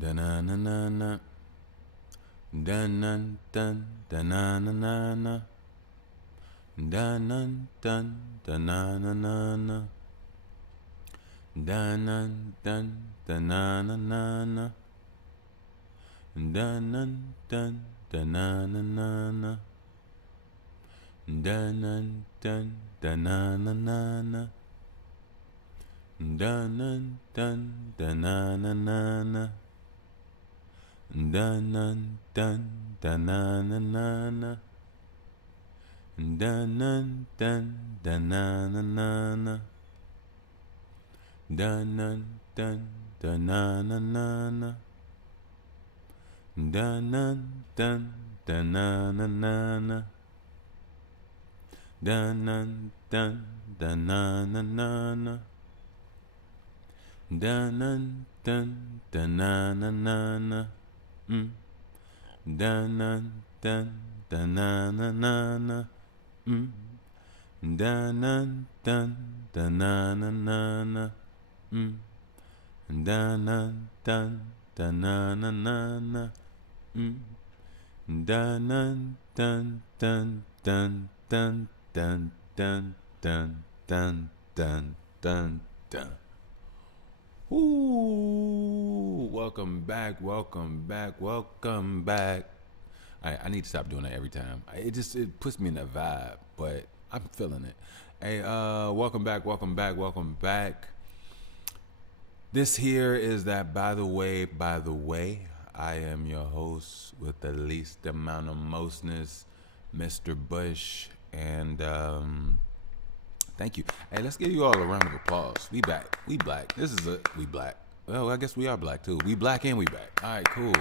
na na na na. Dun dun dun dun na na na na. Dun dun dun dun na na na na. Dun dun dun dun na na na na. Dun dun dun dun na na na na. Dun dun dun dun na na na na. Dun dun dun dun na na na na. Dun dun dun dun na na na na. Dun dun dun dun na na na na. Dun dun dun dun na na na na. Dun dun dun dun na na na na. Dun dun dun dun na na na na. Dun dun dun dun na na na na. Dun dun dun dun na na na na. Dun dun dun dun na na na na. Dun dun dun dun na na na na. Dun dun dun dun dun dun dun dun dun dun dun dun dun. Ooh, welcome back, welcome back, welcome back. I need to stop doing that every time. It puts me in that vibe, but I'm feeling it. Hey, welcome back, welcome back, welcome back. This here is that by the way, I am your host with the least amount of mostness, Mr. Bush, and thank you. Hey, let's give you all a round of applause. We back. We black. We black. Well, I guess we are black too. We black and we back. All right, cool.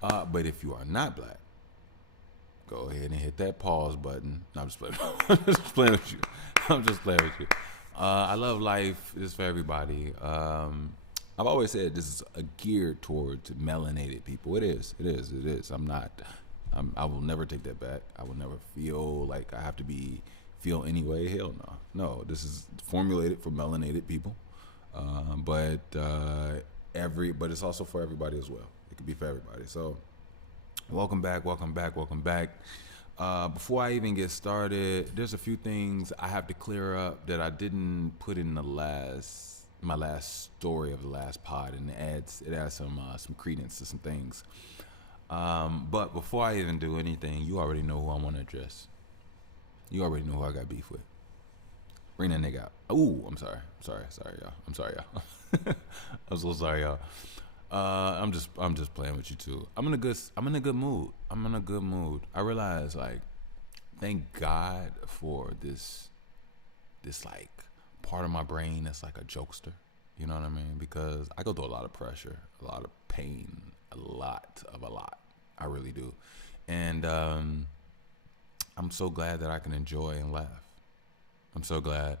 But if you are not black, go ahead and hit that pause button. No, I'm just playing. I'm just playing with you. I'm just playing with you. I love life. This is for everybody. I've always said this is geared towards melanated people. It is. I will never take that back. I will never feel like I have to feel anyway. Hell no. No, this is formulated for melanated people. But it's also for everybody as well. It could be for everybody. So welcome back. Before I even get started, there's a few things I have to clear up that I didn't put in my last story of the last pod, and it adds some credence to some things. But before I even do anything, you already know who I want to address. You already know who I got beef with. Bring that nigga out. Ooh, I'm sorry, y'all. I'm sorry, y'all. I'm so sorry, y'all. I'm just playing with you too. I'm in a good mood. I realize, like, thank God for this like part of my brain that's like a jokester. You know what I mean? Because I go through a lot of pressure, a lot of pain, a lot. I really do. And I'm so glad that I can enjoy and laugh. I'm so glad.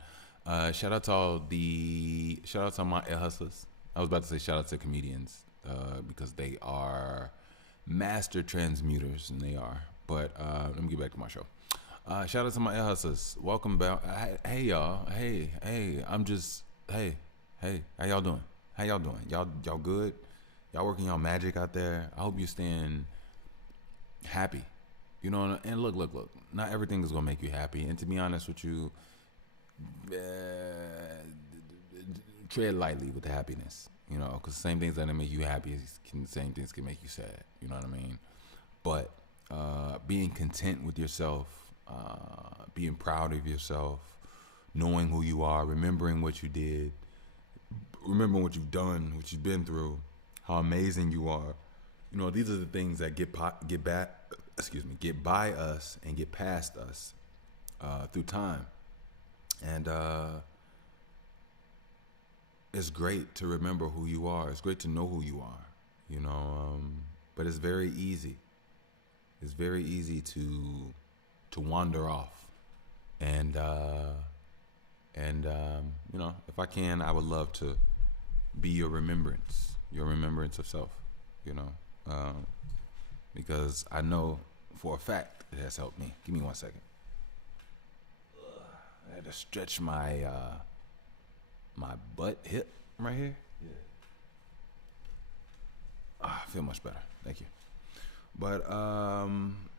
Shout out to my air hustlers. I was about to say shout out to comedians because they are master transmuters, and they are. But let me get back to my show. Shout out to my air hustlers. Welcome back. Hey y'all. Hey. Hey. How y'all doing? Y'all good? Y'all working y'all magic out there? I hope you're staying happy. You know, and look. Not everything is gonna make you happy. And to be honest with you, tread lightly with the happiness. You know, because the same things that make you happy same things can make you sad. You know what I mean? But being content with yourself, being proud of yourself, knowing who you are, remembering what you did, remembering what you've done, what you've been through, how amazing you are. You know, these are the things that get by us and get past us through time. And it's great to remember who you are. It's great to know who you are, you know. But it's very easy. It's very easy to wander off. And you know, if I can, I would love to be your remembrance of self, you know, because I know for a fact it has helped me. Give me 1 second. I had to stretch my butt hip right here. Yeah. I feel much better. Thank you. But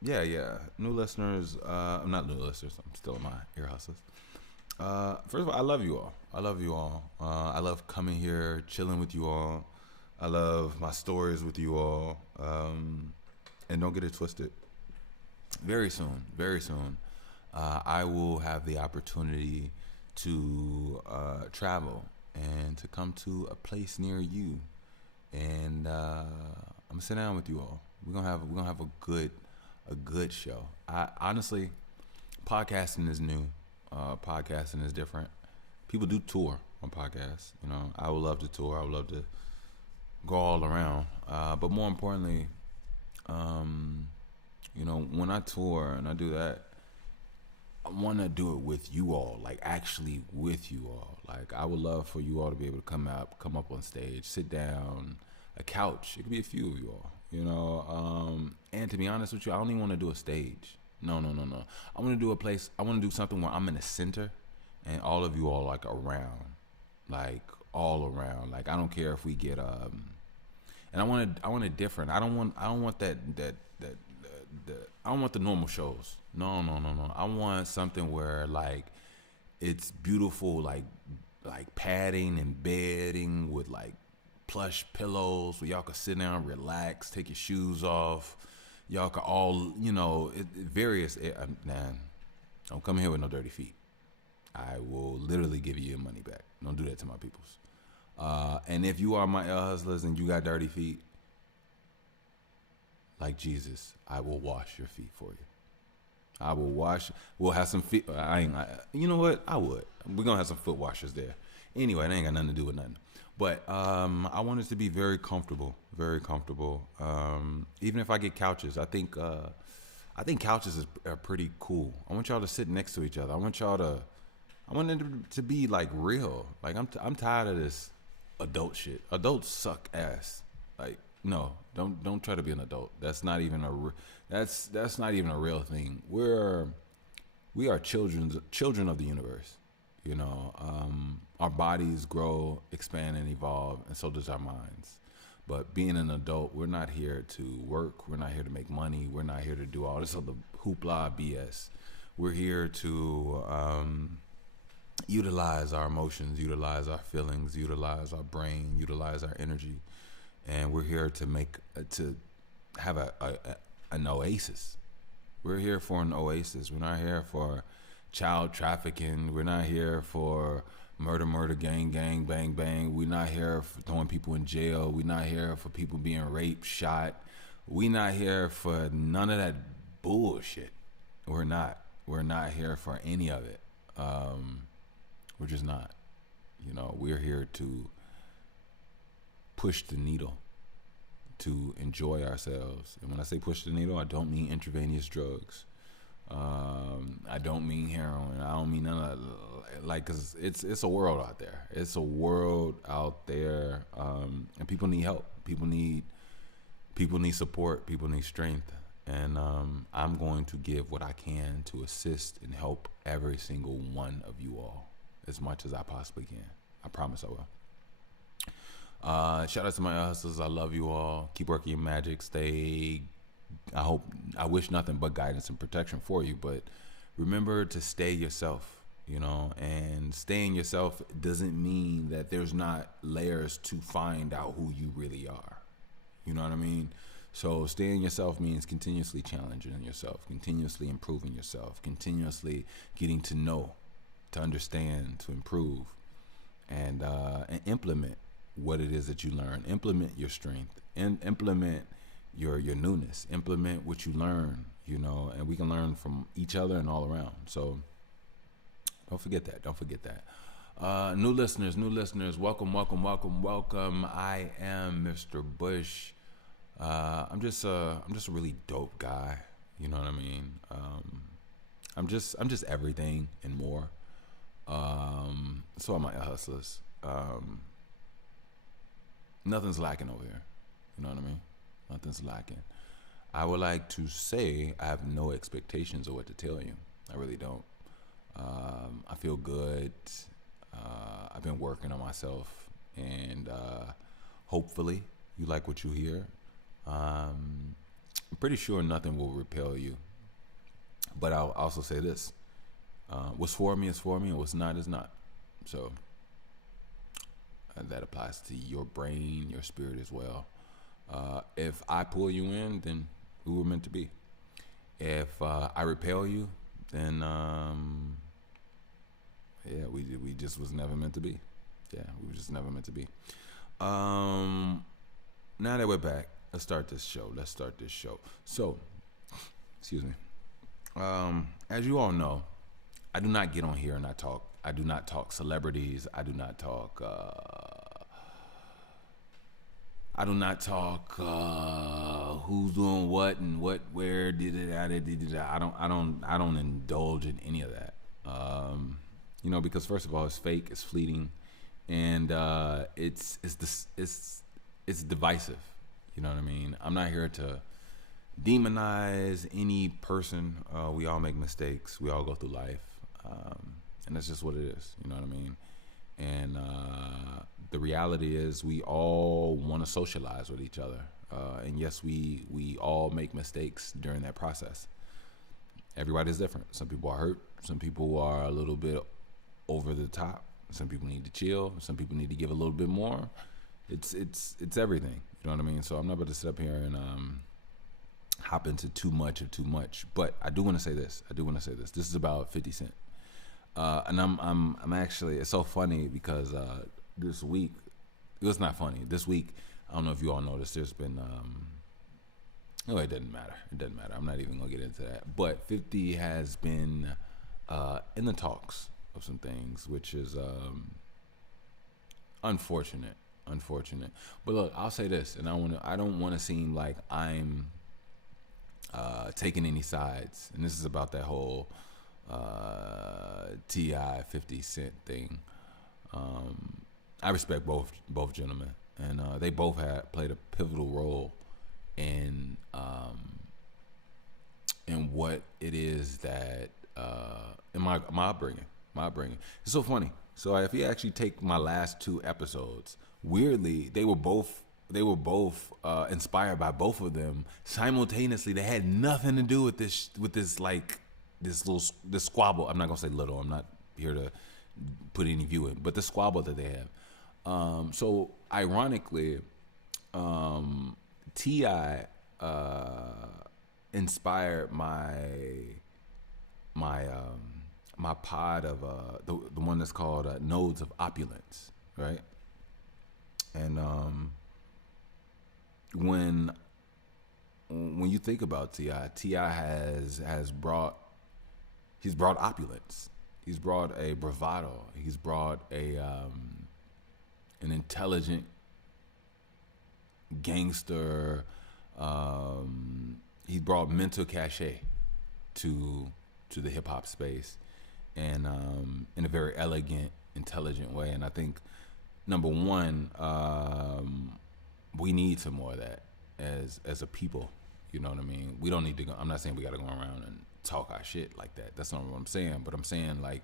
yeah. New listeners, I'm not new listeners. I'm still in my ear hustlers. First of all, I love you all. I love you all. I love coming here, chilling with you all. I love my stories with you all. And don't get it twisted. Very soon, I will have the opportunity to travel and to come to a place near you, and I'm gonna sit down with you all. We're gonna have a good show. I honestly, podcasting is new. Podcasting is different. People do tour on podcasts. You know, I would love to tour. I would love to go all around. But more importantly, when I tour and I do that, I want to do it with you all, like actually with you all. Like I would love for you all to be able to come up on stage, sit down, a couch. It could be a few of you all, And to be honest with you, I don't even want to do a stage. No. I want to do a place. I want to do something where I'm in the center, and all of you all like around, like all around. Like I don't care if we get and I want it different. I don't want that I don't want the normal shows. No. I want something where like it's beautiful, like padding and bedding with like plush pillows where y'all can sit down, relax, take your shoes off. Y'all can all, man, don't come here with no dirty feet. I will literally give you your money back. Don't do that to my peoples. And if you are my hustlers and you got dirty feet, like Jesus, I will wash your feet for you. I will wash. We'll have some feet. You know what? I would. We're gonna have some foot washers there. Anyway, it ain't got nothing to do with nothing. But I want it to be very comfortable. Very comfortable. Even if I get couches, I think couches are pretty cool. I want y'all to sit next to each other. I want it to be like real. Like I'm tired of this adult shit. Adults suck ass. Like no, don't try to be an adult. That's not even that's not even a real thing. We are children of the universe. Our bodies grow, expand, and evolve, and so does our minds. But being an adult, we're not here to work. We're not here to make money. We're not here to do all this other hoopla BS. We're here to utilize our emotions, utilize our feelings, utilize our brain, utilize our energy, and we're here to have an oasis. We're here for an oasis. We're not here for child trafficking. We're not here for murder, gang, bang, bang. We're not here for throwing people in jail. We're not here for people being raped, shot. We're not here for none of that bullshit. We're not. We're not here for any of it. We're just not. We're here to push the needle, to enjoy ourselves. And when I say push the needle, I don't mean intravenous drugs. I don't mean heroin. I don't mean none of that. Cause it's a world out there. It's a world out there, and people need help. People need support. People need strength. And I'm going to give what I can to assist and help every single one of you all as much as I possibly can. I promise I will. Shout out to my hustlers. I love you all. Keep working your magic. I wish nothing but guidance and protection for you, but remember to stay yourself, and staying yourself doesn't mean that there's not layers to find out who you really are. You know what I mean? So staying yourself means continuously challenging yourself, continuously improving yourself, continuously getting to know, to understand, to improve, and implement what it is that you learn. Implement your strength, and implement your newness. Implement what you learn, and we can learn from each other and all around. So don't forget that. New listeners, welcome. I am Mr. Bush. I'm just a really dope guy. You know what I mean? I'm just everything and more. So are my hustlers. Nothing's lacking over here. You know what I mean? Nothing's lacking. I would like to say I have no expectations of what to tell you. I really don't. I feel good. I've been working on myself, and hopefully you like what you hear. I'm pretty sure nothing will repel you. But I'll also say this: what's for me is for me, and what's not is not. So that applies to your brain, your spirit as well. If I pull you in, then we were meant to be. If I repel you, then yeah, we just was never meant to be. Yeah, we were just never meant to be. Now that we're back, let's start this show. So, excuse me. As you all know, I do not get on here and I talk. I do not talk celebrities. I do not talk. Who's doing what and what, where did it. I don't indulge in any of that. Because first of all, it's fake, it's fleeting, and it's divisive. You know what I mean? I'm not here to demonize any person. We all make mistakes. We all go through life, and that's just what it is. You know what I mean? And the reality is, we all want to socialize with each other, and yes, we all make mistakes during that process. Everybody's different. Some people are hurt. Some people are a little bit over the top. Some people need to chill. Some people need to give a little bit more. It's everything. You know what I mean? So I'm not about to sit up here and hop into too much of too much. But I do want to say this. This is about 50 Cent. And I'm actually, it's so funny because this week, it was not funny. This week, I don't know if you all noticed, there's been no, it doesn't matter. I'm not even gonna get into that. But 50 has been in the talks of some things, which is unfortunate. But look, I'll say this, and I don't want to seem like I'm taking any sides. And this is about that whole T.I. 50 Cent thing. I respect both gentlemen, and they both had played a pivotal role in what it is that in my upbringing. It's so funny. So if you actually take my last two episodes, weirdly, they were both inspired by both of them simultaneously. They had nothing to do with this squabble. I'm not gonna say little. I'm not here to put any view in, but the squabble that they have. So ironically, T.I. inspired my pod of the one that's called Nodes of Opulence, right? And when you think about T.I. has brought opulence. He's brought a bravado. He's brought an intelligent gangster. He brought mental cachet to the hip hop space, and in a very elegant, intelligent way. And I think number one, we need some more of that as a people. You know what I mean? We don't need to go. I'm not saying we got to go around and talk our shit like that. That's not what I'm saying. But I'm saying, like,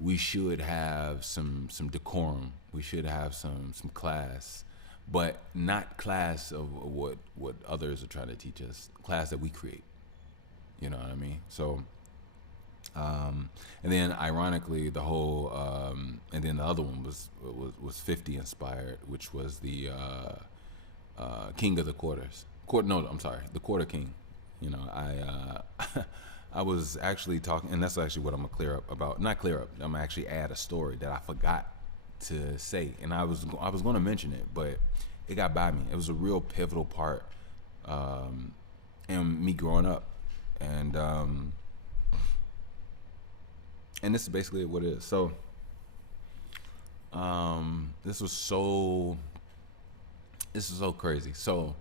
we should have some decorum. We should have some class, but not class of what others are trying to teach us. Class that we create. You know what I mean? So, and then ironically, the whole, and then the other one was 50 inspired, which was the King of the Quarters. The Quarter King. You know, I was actually talking, and that's actually what I'm gonna clear up about. Not clear up. I'm gonna actually add a story that I forgot to say, and I was going to mention it, but it got by me. It was a real pivotal part in me growing up, and this is basically what it is. So, this was so crazy. So,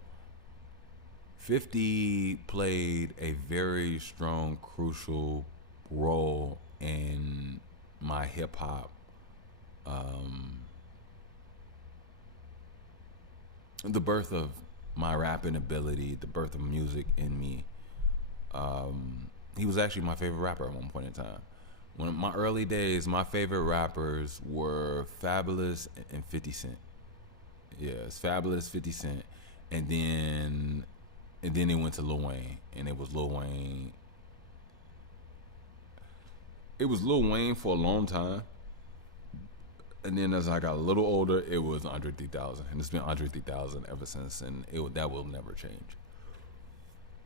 50 played a very strong, crucial role in my hip hop the birth of my rapping ability, the birth of music in me. He was actually my favorite rapper at one point in time. When in my early days, my favorite rappers were Fabulous and 50 Cent. Yeah, it's Fabulous, 50 Cent. And then and then it went to Lil Wayne, and it was Lil Wayne. It was Lil Wayne for a long time, and then as I got a little older, it was Andre 3000, and it's been Andre 3000 ever since, and that will never change.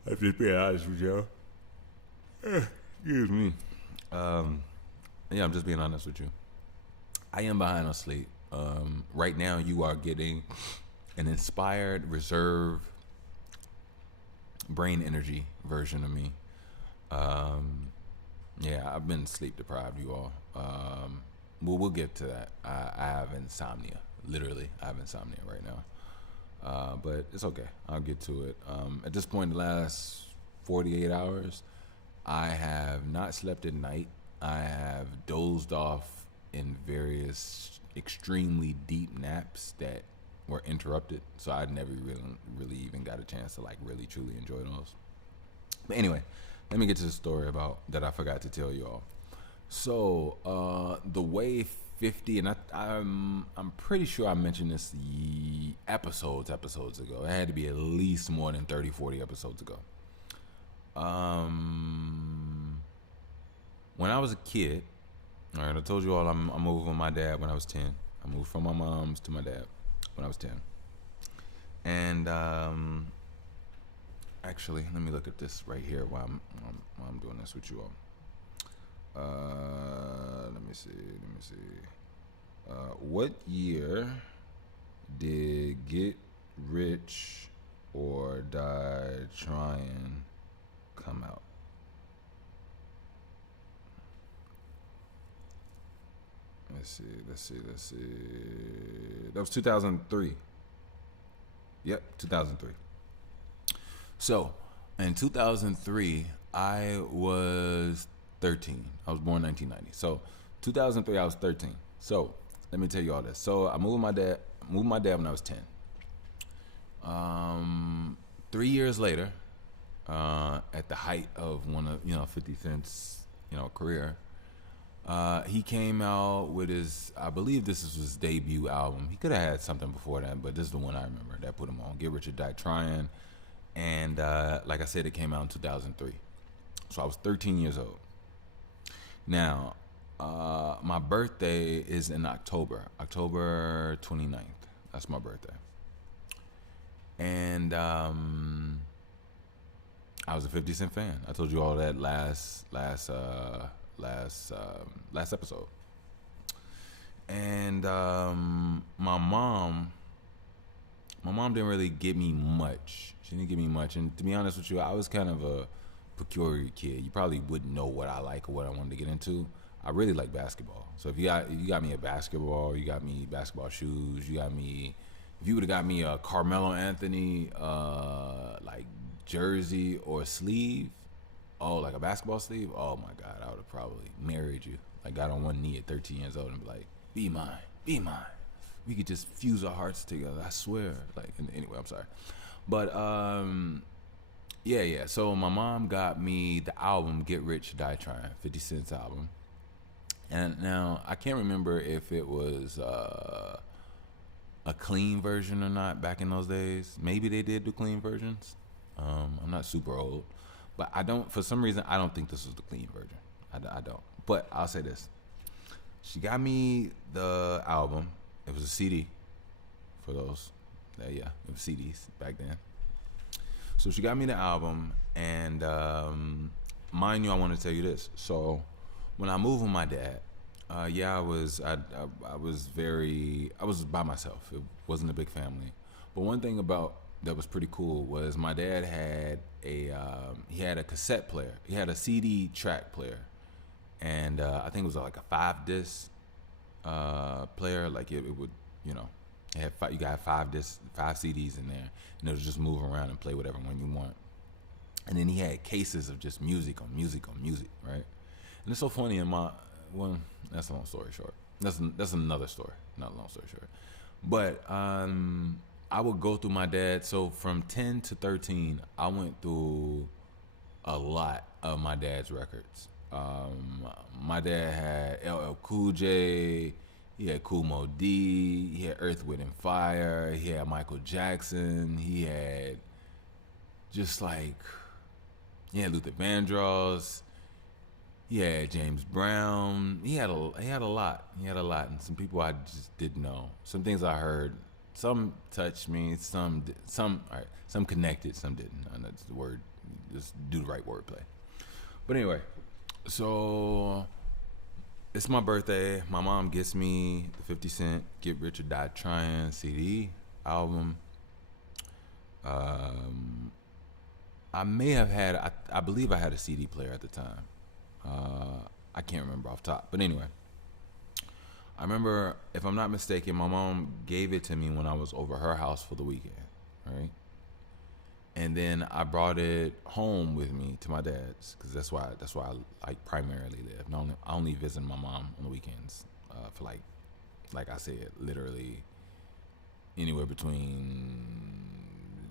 I'm just being honest with y'all. Excuse me. Yeah, I'm just being honest with you. I am behind on sleep. Right now, you are getting an inspired, reserved, brain energy version of me. Yeah, I've been sleep deprived, you all. We'll get to that. I have insomnia. Literally, I have insomnia right now. But it's okay. I'll get to it. At this point, the last 48 hours, I have not slept at night. I have dozed off in various extremely deep naps that were interrupted, so I never really even got a chance to like really truly enjoy those. But anyway, let me get to the story about that I forgot to tell you all. So the way 50, and I'm pretty sure I mentioned this episodes ago. It had to be at least more than 30, 40 episodes ago. When I was a kid, all right, I told you all I moved with my dad when I was 10. I moved from my mom's to my dad when I was 10. And actually, let me look at this right here while I'm doing this with you all. Let me see. What year did Get Rich or Die Trying come out? Let's see. That was 2003. Yep, 2003. So, in 2003, I was 13. I was born in 1990. So, 2003, I was 13. So, let me tell you all this. So, I moved with my dad when I was 10. 3 years later, at the height of one of 50 Cent's career, he came out with I believe this is his debut album. He could have had something before that, but this is the one I remember that put him on. Get Rich or Die Trying. And like I said, it came out in 2003. So I was 13 years old. Now, my birthday is in October 29th. That's my birthday. And I was a 50 Cent fan. I told you all that last episode. And my mom didn't really give me much. She didn't give me much. And to be honest with you, I was kind of a peculiar kid. You probably wouldn't know what I like or what I wanted to get into. I really like basketball. So if you got me a basketball, you got me basketball shoes, if you would have got me a Carmelo Anthony like jersey or sleeve, like a basketball sleeve, oh my God, I would have probably married you. Like, got on one knee at 13 years old and be like, be mine. We could just fuse our hearts together, I swear. Like, anyway, I'm sorry. But, yeah. So my mom got me the album Get Rich, Die Trying, 50 Cent's album. And now, I can't remember if it was a clean version or not back in those days. Maybe they did do clean versions. I'm not super old. But for some reason, I don't think this was the clean version. I don't. But I'll say this. She got me the album. It was a CD for those. Yeah, it was CDs back then. So she got me the album, and mind you, I want to tell you this. So when I moved with my dad, I was by myself. It wasn't a big family. But one thing that was pretty cool was my dad had he had a cassette player. He had a CD track player, and I think it was like a 5-disc player. Like it would, it had you got 5 CDs in there, and it would just move around and play whatever one you want. And then he had cases of just music on music, right? And it's so funny that's a long story short. That's another story, not a long story short. But I would go through my dad. So from 10 to 13, I went through a lot of my dad's records. My dad had LL Cool J, he had Kool Moe Dee, he had Earth, Wind and Fire, he had Michael Jackson, he had just like, yeah, Luther Vandross. Yeah, James Brown. He had a lot. He had a lot, and some people I just didn't know. Some things I heard. Some touched me. Some all right. Some connected. Some didn't. And that's the word. Just do the right wordplay. But anyway, so it's my birthday. My mom gets me the 50 Cent "Get Rich or Die Trying" CD album. I may have had. I believe I had a CD player at the time. I can't remember off top. But anyway, I remember, if I'm not mistaken, my mom gave it to me when I was over her house for the weekend, right? And then I brought it home with me to my dad's, because that's why I primarily live. And I only visit my mom on the weekends for like I said, literally anywhere between,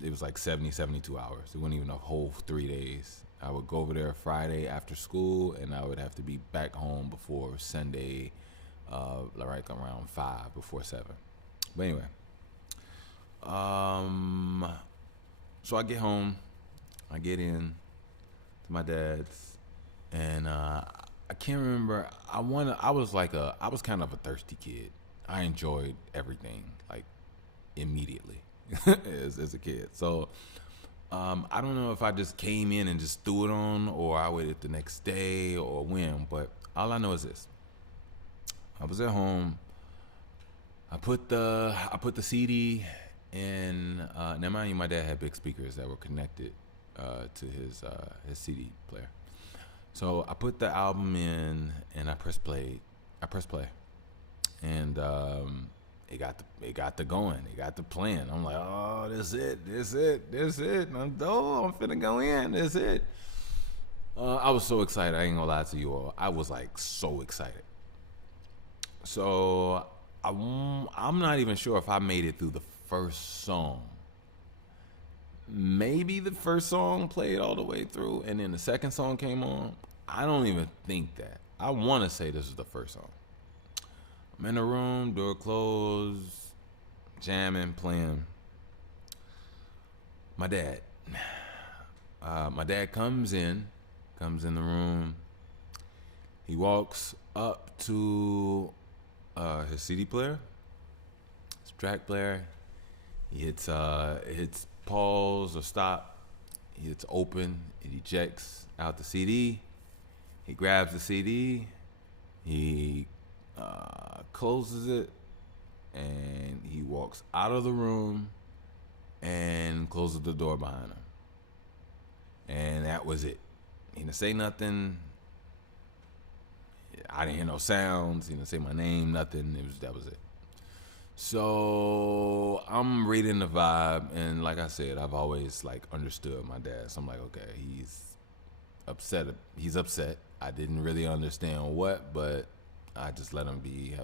it was like 72 hours. It wasn't even a whole 3 days. I would go over there Friday after school, and I would have to be back home before Sunday, like around 5, before 7. But anyway, so I get home, I get in to my dad's, and I can't remember. I was kind of a thirsty kid. I enjoyed everything like immediately as a kid. So I don't know if I just came in and just threw it on, or I waited the next day, or when. But all I know is this: I was at home. I put the CD in. Now, mind you, my dad had big speakers that were connected to his CD player. So I put the album in, and I pressed play. And it got the going. It got the playing. I'm like, oh, this it. I'm finna go in. This it. I was so excited. I ain't gonna lie to you all. I was like so excited. So I'm not even sure if I made it through the first song. Maybe the first song played all the way through, and then the second song came on. I don't even think that. I want to say this is the first song. I'm in the room, door closed, jamming, playing. My dad comes in the room. He walks up to his CD player, his track player. He hits pause or stop. He hits open. It ejects out the CD. He grabs the CD. He closes it, and he walks out of the room and closes the door behind him. And that was it. He didn't say nothing. I didn't hear no sounds. He didn't say my name, nothing. That was it. So I'm reading the vibe, and like I said, I've always like understood my dad. So I'm like, okay, he's upset. I didn't really understand what, but I just let him be,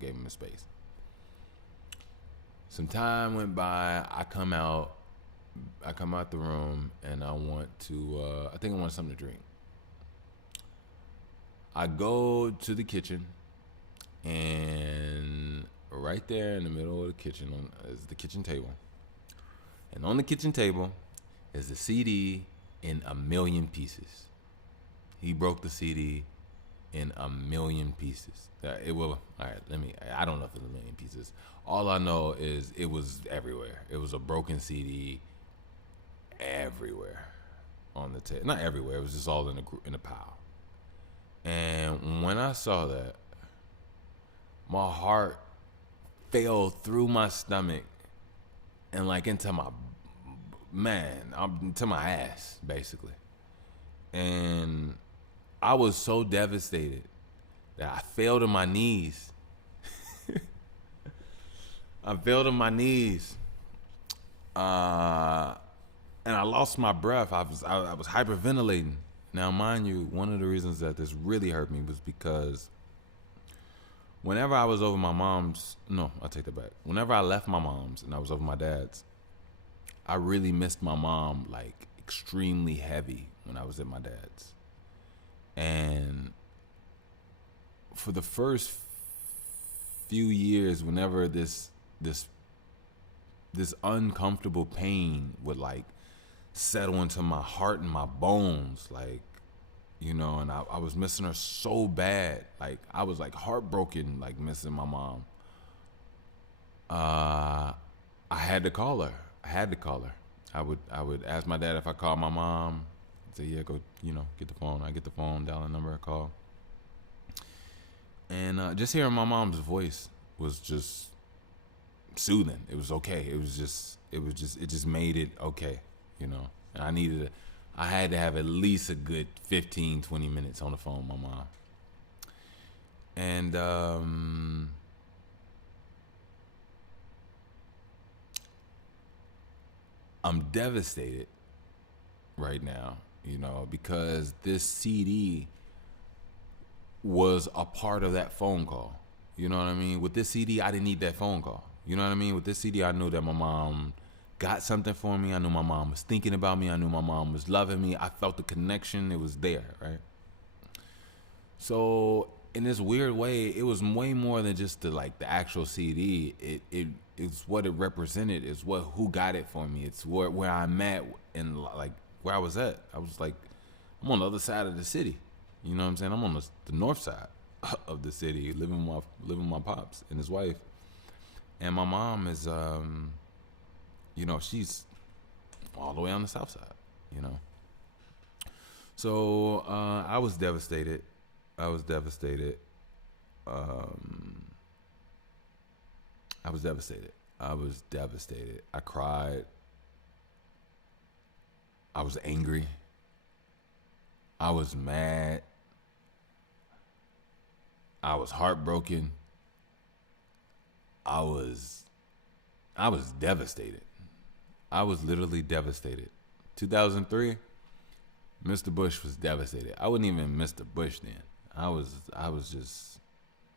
gave him his space. Some time went by. I come out the room, and I think I want something to drink. I go to the kitchen, and right there in the middle of the kitchen is the kitchen table. And on the kitchen table is the CD in a million pieces. He broke the CD in a million pieces. I don't know if it's a million pieces. All I know is it was everywhere. It was a broken CD everywhere on the table. Not everywhere. It was just all in a pile. And when I saw that, my heart fell through my stomach and like into to my ass, basically. And I was so devastated that I fell to my knees. And I lost my breath. I was hyperventilating. Now, mind you, one of the reasons that this really hurt me was because whenever I was over my mom's, no, I'll take that back. Whenever I left my mom's and I was over my dad's, I really missed my mom like extremely heavy when I was at my dad's. And for the first few years, whenever this uncomfortable pain would like settle into my heart and my bones, like, and I was missing her so bad. Like, I was like heartbroken, like missing my mom. I had to call her. I would ask my dad if I called my mom. Say, yeah, go, get the phone. I get the phone, dial the number, I call. And just hearing my mom's voice was just soothing. It was okay. It just made it okay, And I had to have at least a good 15, 20 minutes on the phone with my mom. And I'm devastated right now, because this CD was a part of that phone call. You know what I mean? With this CD, I didn't need that phone call. You know what I mean? With this CD, I knew that my mom got something for me. I knew my mom was thinking about me. I knew my mom was loving me. I felt the connection. It was there, right? So in this weird way, it was way more than just the actual CD. It's what it represented. It's who got it for me. It's where I'm at and where I was at. I was like, I'm on the other side of the city. You know what I'm saying? I'm on the north side of the city, living with my pops and his wife. And my mom is, she's all the way on the south side, So I was devastated. I was devastated. I cried. I was angry. I was mad. I was heartbroken. I was devastated. I was literally devastated. 2003, Mr. Bush was devastated. I wasn't even Mr. Bush then. I was just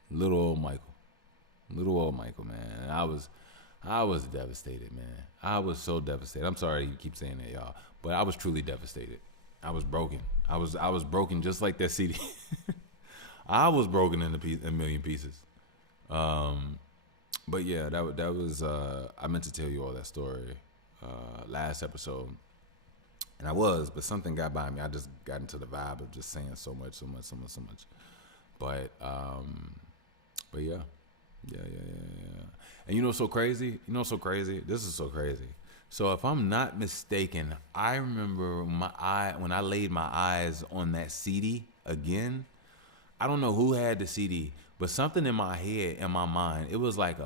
little old Michael, man. I was devastated, man. I was so devastated. I'm sorry you keep saying that, y'all, but I was truly devastated. I was broken. I was broken just like that CD. I was broken in a million pieces. But yeah, that was I meant to tell you all that story last episode, and but something got by me. I just got into the vibe of just saying so much. But yeah. And so crazy? This is so crazy. So if I'm not mistaken, I remember when I laid my eyes on that CD again. I don't know who had the CD, but something in my head, in my mind, it was like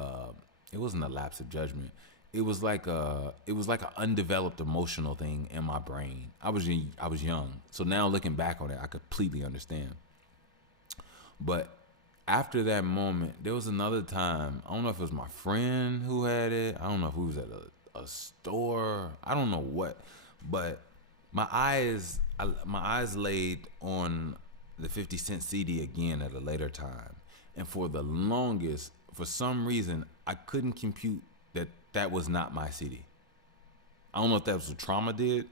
it wasn't a lapse of judgment. It was like an undeveloped emotional thing in my brain. I was young, so now looking back on it, I completely understand. But after that moment, there was another time. I don't know if it was my friend who had it. I don't know if we was at a store. I don't know what, but my eyes laid on the 50 Cent CD again at a later time. And for the longest, for some reason, I couldn't compute that was not my CD. I don't know if that was what trauma did.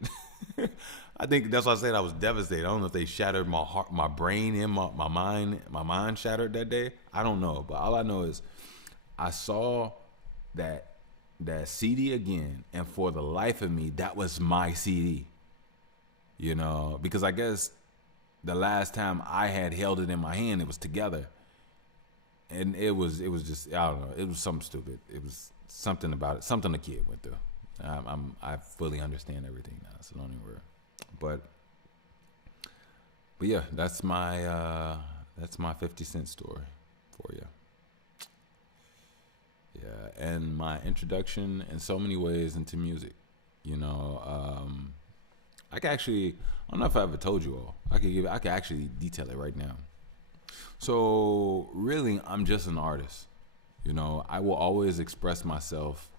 I think that's why I said I was devastated. I don't know if they shattered my heart, my brain, and my mind. My mind shattered that day. I don't know. But all I know is I saw that CD again. And for the life of me, that was my CD. Because I guess the last time I had held it in my hand, it was together. And it was just, I don't know. It was something stupid. It was something about it. Something a kid went through. I fully understand everything now, so don't even worry. But yeah, that's my 50 Cent story for you. Yeah, and my introduction in so many ways into music. I can actually, I don't know if I ever told you all. I can actually detail it right now. So really, I'm just an artist. I will always express myself,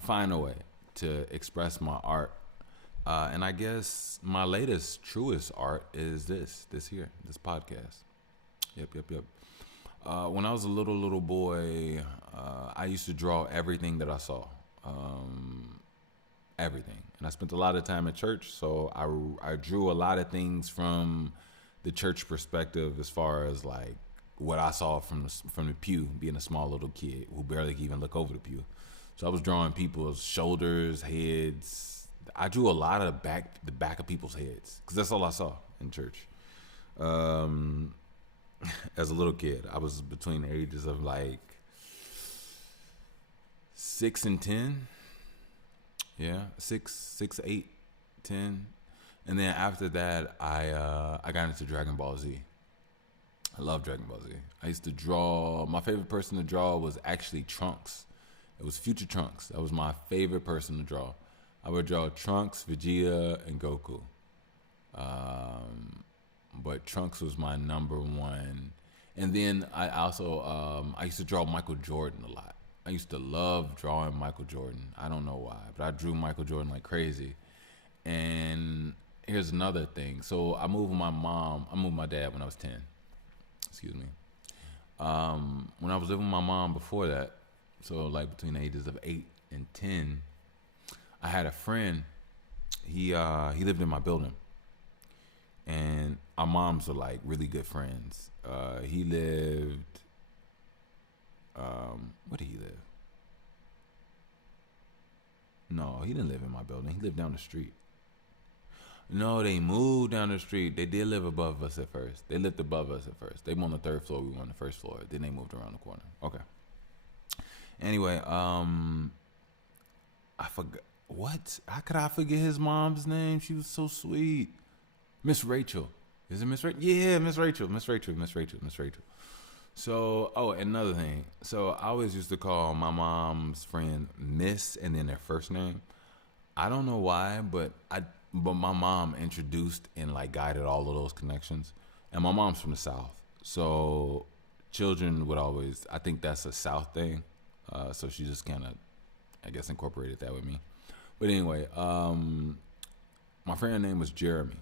find a way to express my art. And I guess my latest, truest art is this podcast. Yep. When I was a little boy, I used to draw everything that I saw. Everything. And I spent a lot of time at church, so I drew a lot of things from the church perspective as far as like what I saw from the pew, being a small little kid who barely could even look over the pew. So I was drawing people's shoulders, heads, I drew a lot of the back of people's heads because that's all I saw in church. Um, as a little kid, I was between the ages of like 6 and 10. Yeah, 6, 8, 10, and then after that, I got into Dragon Ball Z. I love Dragon Ball Z. I used to draw. My favorite person to draw was actually Trunks. It was Future Trunks. That was my favorite person to draw. I would draw Trunks, Vegeta, and Goku. But Trunks was my number one. And then I also I used to draw Michael Jordan a lot. I used to love drawing Michael Jordan. I don't know why, but I drew Michael Jordan like crazy. And here's another thing. So I moved my dad when I was 10. Excuse me. When I was living with my mom before that, so like between the ages of 8 and 10, I had a friend. He lived in my building, and our moms were like really good friends. He lived. Where did he live? No, he didn't live in my building. He lived down the street. No, they moved down the street. They did live above us at first. They lived above us at first. They were on the third floor. We were on the first floor. Then they moved around the corner. Okay. Anyway, I forgot. What? How could I forget his mom's name? She was so sweet. Miss Rachel. Is it Miss Rachel? Yeah, Miss Rachel. Miss Rachel. Miss Rachel. Miss Rachel. So, another thing. So, I always used to call my mom's friend Miss and then their first name. I don't know why, but my mom introduced and like guided all of those connections. And my mom's from the South. So, children would always, I think that's a South thing. So she just kind of, I guess, incorporated that with me. But anyway, my friend's name was Jeremy.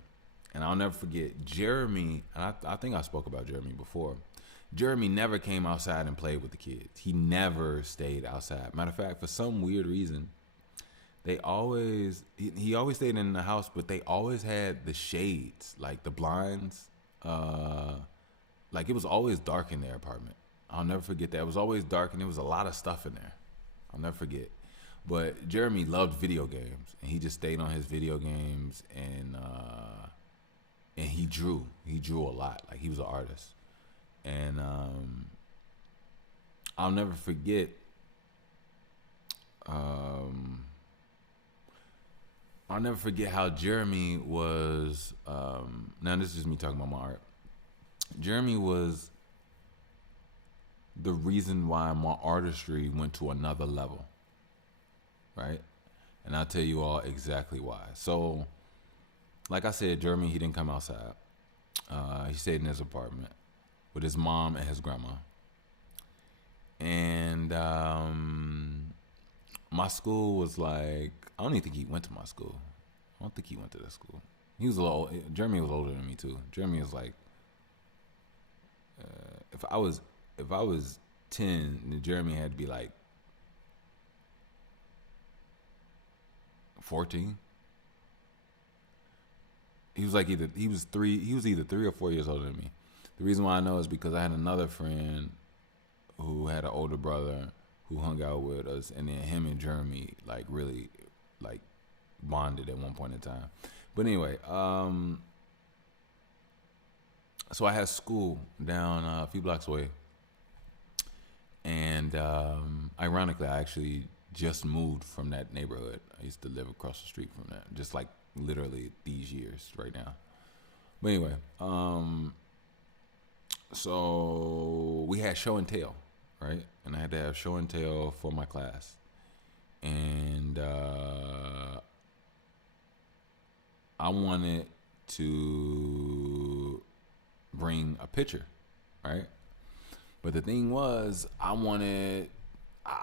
And I'll never forget Jeremy, and I think I spoke about Jeremy before. Jeremy never came outside and played with the kids. He never stayed outside. Matter of fact, for some weird reason, he always stayed in the house, but they always had the shades, like the blinds. Like it was always dark in their apartment. I'll never forget that. It was always dark, and there was a lot of stuff in there. I'll never forget. But Jeremy loved video games, and he just stayed on his video games, and he drew. He drew a lot. Like he was an artist. And I'll never forget. I'll never forget how Jeremy was. Now this is just me talking about my art. Jeremy was the reason why my artistry went to another level, right? And I'll tell you all exactly why. So, like I said, Jeremy, he didn't come outside. He stayed in his apartment with his mom and his grandma. And my school was like, I don't even think he went to my school. I don't think he went to that school. He was a little, Jeremy was older than me too. Jeremy was like, if I was 10, then Jeremy had to be like 14. He was either 3 or 4 years older than me. The reason why I know is because I had another friend who had an older brother who hung out with us, and then him and Jeremy like really like bonded at one point in time. But anyway, so I had school down a few blocks away, and ironically, I actually just moved from that neighborhood. I used to live across the street from that, just like literally these years right now. But anyway, so we had show and tell, right? And I had to have show and tell for my class. And I wanted to bring a picture, right? But the thing was, I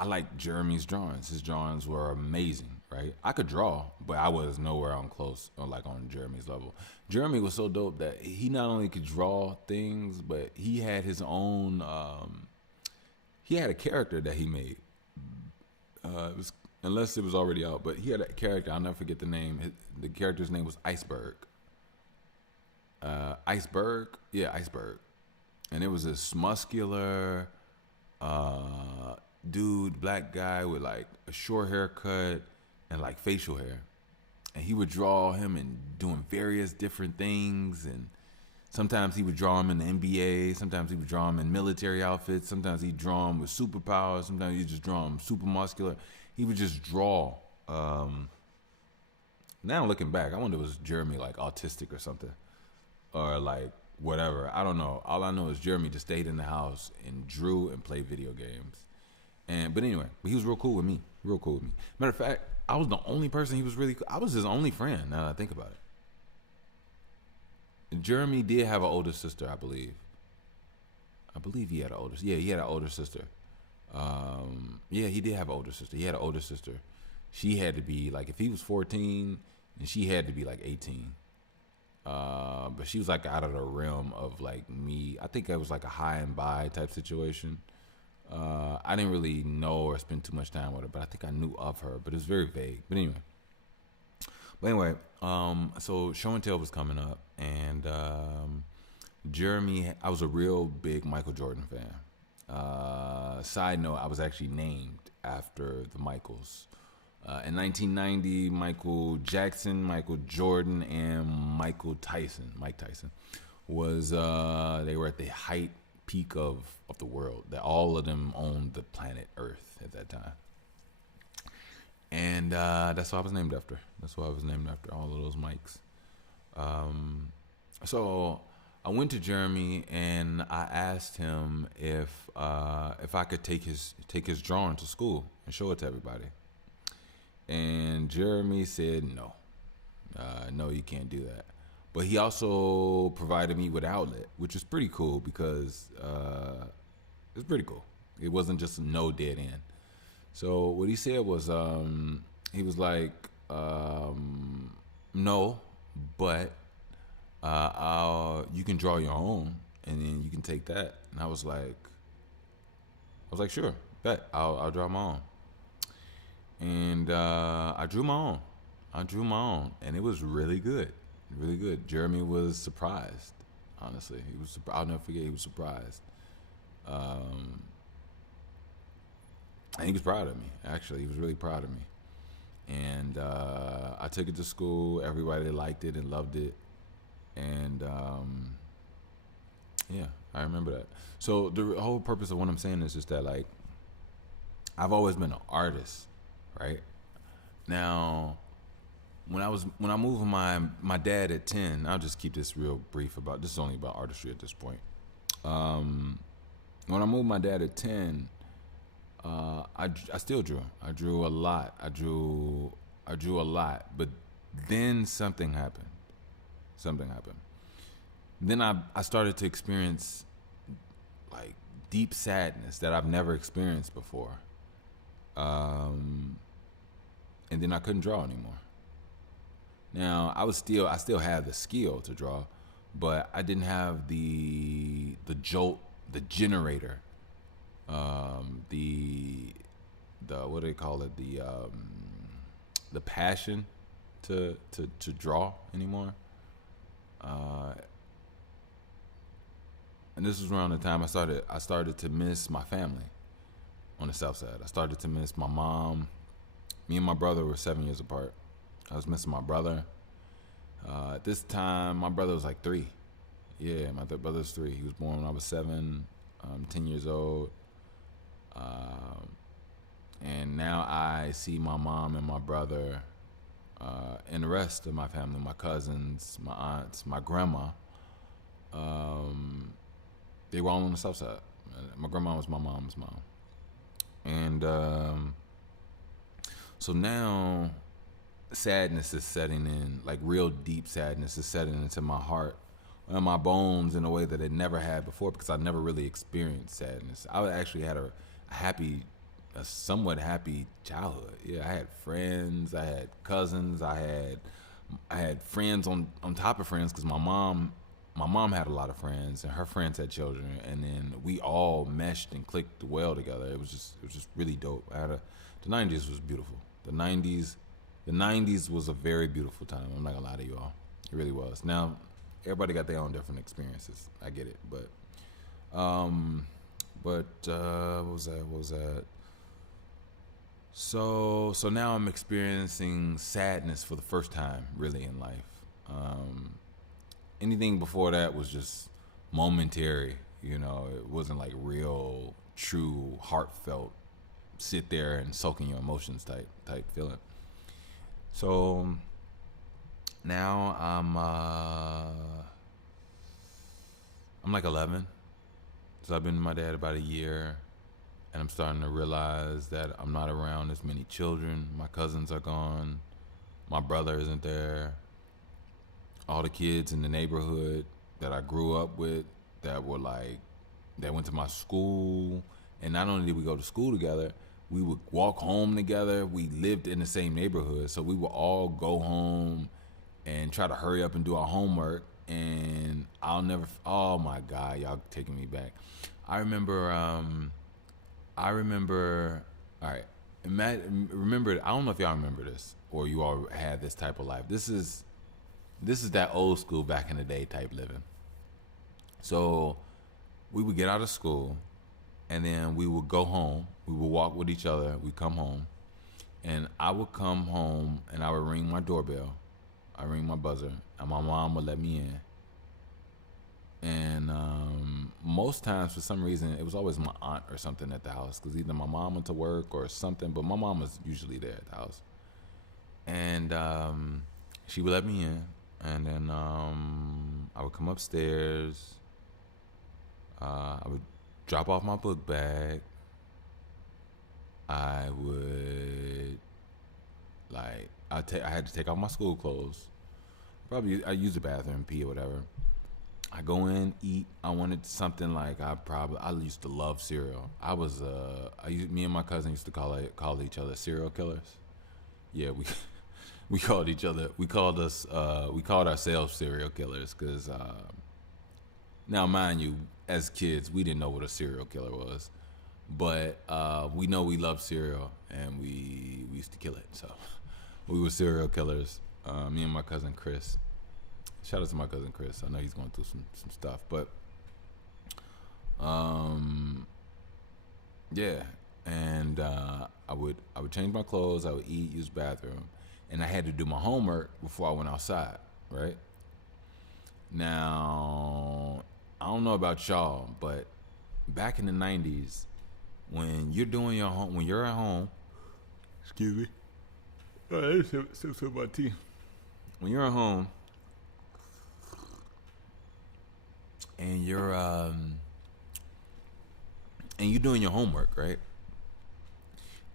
liked Jeremy's drawings. His drawings were amazing, right? I could draw, but I was nowhere on close, or like on Jeremy's level. Jeremy was so dope that he not only could draw things, but he had his own, he had a character that he made. Unless it was already out, but he had a character, I'll never forget the name. The character's name was Iceberg. Iceberg? Yeah, Iceberg. And it was this muscular dude, black guy with like a short haircut and like facial hair. and he would draw him and doing various different things. And sometimes he would draw him in the NBA. Sometimes he would draw him in military outfits. Sometimes he'd draw him with superpowers. Sometimes he'd just draw him super muscular. He would just draw. Now looking back, I wonder was Jeremy like autistic or something, or like whatever. I don't know. All I know is Jeremy just stayed in the house and drew and played video games. But anyway, he was real cool with me. Real cool with me. Matter of fact, I was the only person he was really. I was his only friend. Now that I think about it. And Jeremy did have an older sister, I believe. I believe he had an older. Yeah, he had an older sister. Yeah, he did have an older sister. He had an older sister. She had to be like, if he was 14, and she had to be like 18. But she was like out of the realm of like me. I think it was like a high and by type situation. I didn't really know or spend too much time with her, but I think I knew of her, but it was very vague. But anyway, so Show and Tell was coming up, and Jeremy, I was a real big Michael Jordan fan. Side note, I was actually named after the Michaels. In 1990, Michael Jackson, Michael Jordan, and Mike Tyson was they were at the height peak of the world. That all of them owned the planet Earth at that time. And that's what I was named after. That's what I was named after, all of those Mikes. So I went to Jeremy and I asked him if I could take his drawing to school and show it to everybody. And Jeremy said no. No, you can't do that. But he also provided me with outlet, which was pretty cool because it was pretty cool. It wasn't just no dead end. So what he said was, he was like, no, but you can draw your own, and then you can take that. And I was like, sure, bet I'll draw my own. And I drew my own, and it was really good, really good. Jeremy was surprised. Honestly, he was. I'll never forget. He was surprised. And he was proud of me. Actually, he was really proud of me. And I took it to school. Everybody liked it and loved it. And yeah, I remember that. So the whole purpose of what I'm saying is just that, like, I've always been an artist, right? Now, when I moved with my dad at 10, I'll just keep this real brief about this. Is only about artistry at this point. When I moved my dad at 10, I still drew. I drew a lot. I drew a lot. But then something happened. Then I started to experience like deep sadness that I've never experienced before. And then I couldn't draw anymore. Now I still had the skill to draw, but I didn't have the jolt, the generator, the what do they call it, the passion to draw anymore. And this was around the time I started to miss my family on the south side. I started to miss my mom. Me and my brother were 7 years apart. I was missing my brother. At this time, my brother was like 3. Yeah, my brother's 3. He was born when I was 7, 10 years old. And now I see my mom and my brother and the rest of my family, my cousins, my aunts, my grandma. They were all on the south side. My grandma was my mom's mom. And so now sadness is setting in, like real deep sadness is setting into my heart and my bones in a way that it never had before, because I never really experienced sadness. I actually had a somewhat happy childhood. Yeah, I had friends, I had cousins, I had friends on top of friends, because my mom had a lot of friends, and her friends had children, and then we all meshed and clicked well together. It was just really dope. The 90s was beautiful. The 90s was a very beautiful time. I'm not gonna lie to you all. It really was. Now, everybody got their own different experiences. I get it, but what was that? So now I'm experiencing sadness for the first time, really, in life. Anything before that was just momentary. It wasn't like real, true, heartfelt, sit there and soak in your emotions type feeling. So now I'm like 11. So I've been with my dad about a year, and I'm starting to realize that I'm not around as many children. My cousins are gone. My brother isn't there. All the kids in the neighborhood that I grew up with that went to my school. And not only did we go to school together, we would walk home together. We lived in the same neighborhood. So we would all go home and try to hurry up and do our homework. And oh my God, y'all taking me back. I remember, all right, remember, I don't know if y'all remember this or you all had this type of life. This is that old school back in the day type living. So we would get out of school and then we would go home. We would walk with each other. We'd come home and I would come home and I would ring my doorbell. I ring my buzzer and my mom would let me in. And most times, for some reason, it was always my aunt or something at the house because either my mom went to work or something, but my mom was usually there at the house. And she would let me in, and then I would come upstairs. I would drop off my book bag. I would I had to take off my school clothes. Probably I use the bathroom, pee or whatever. I go in, eat. I wanted something like I used to love cereal. Me and my cousin used to call each other serial killers. Yeah, we called ourselves serial killers because now mind you, as kids we didn't know what a serial killer was, but we know we loved cereal and we used to kill it. So we were serial killers. Me and my cousin Chris. Shout out to my cousin Chris. I know he's going through some stuff, but yeah. And I would change my clothes. I would eat, use the bathroom, and I had to do my homework before I went outside. Right now, I don't know about y'all, but back in the '90s, when you're at home, excuse me. I sip my tea. When you're at home and you're doing your homework, right?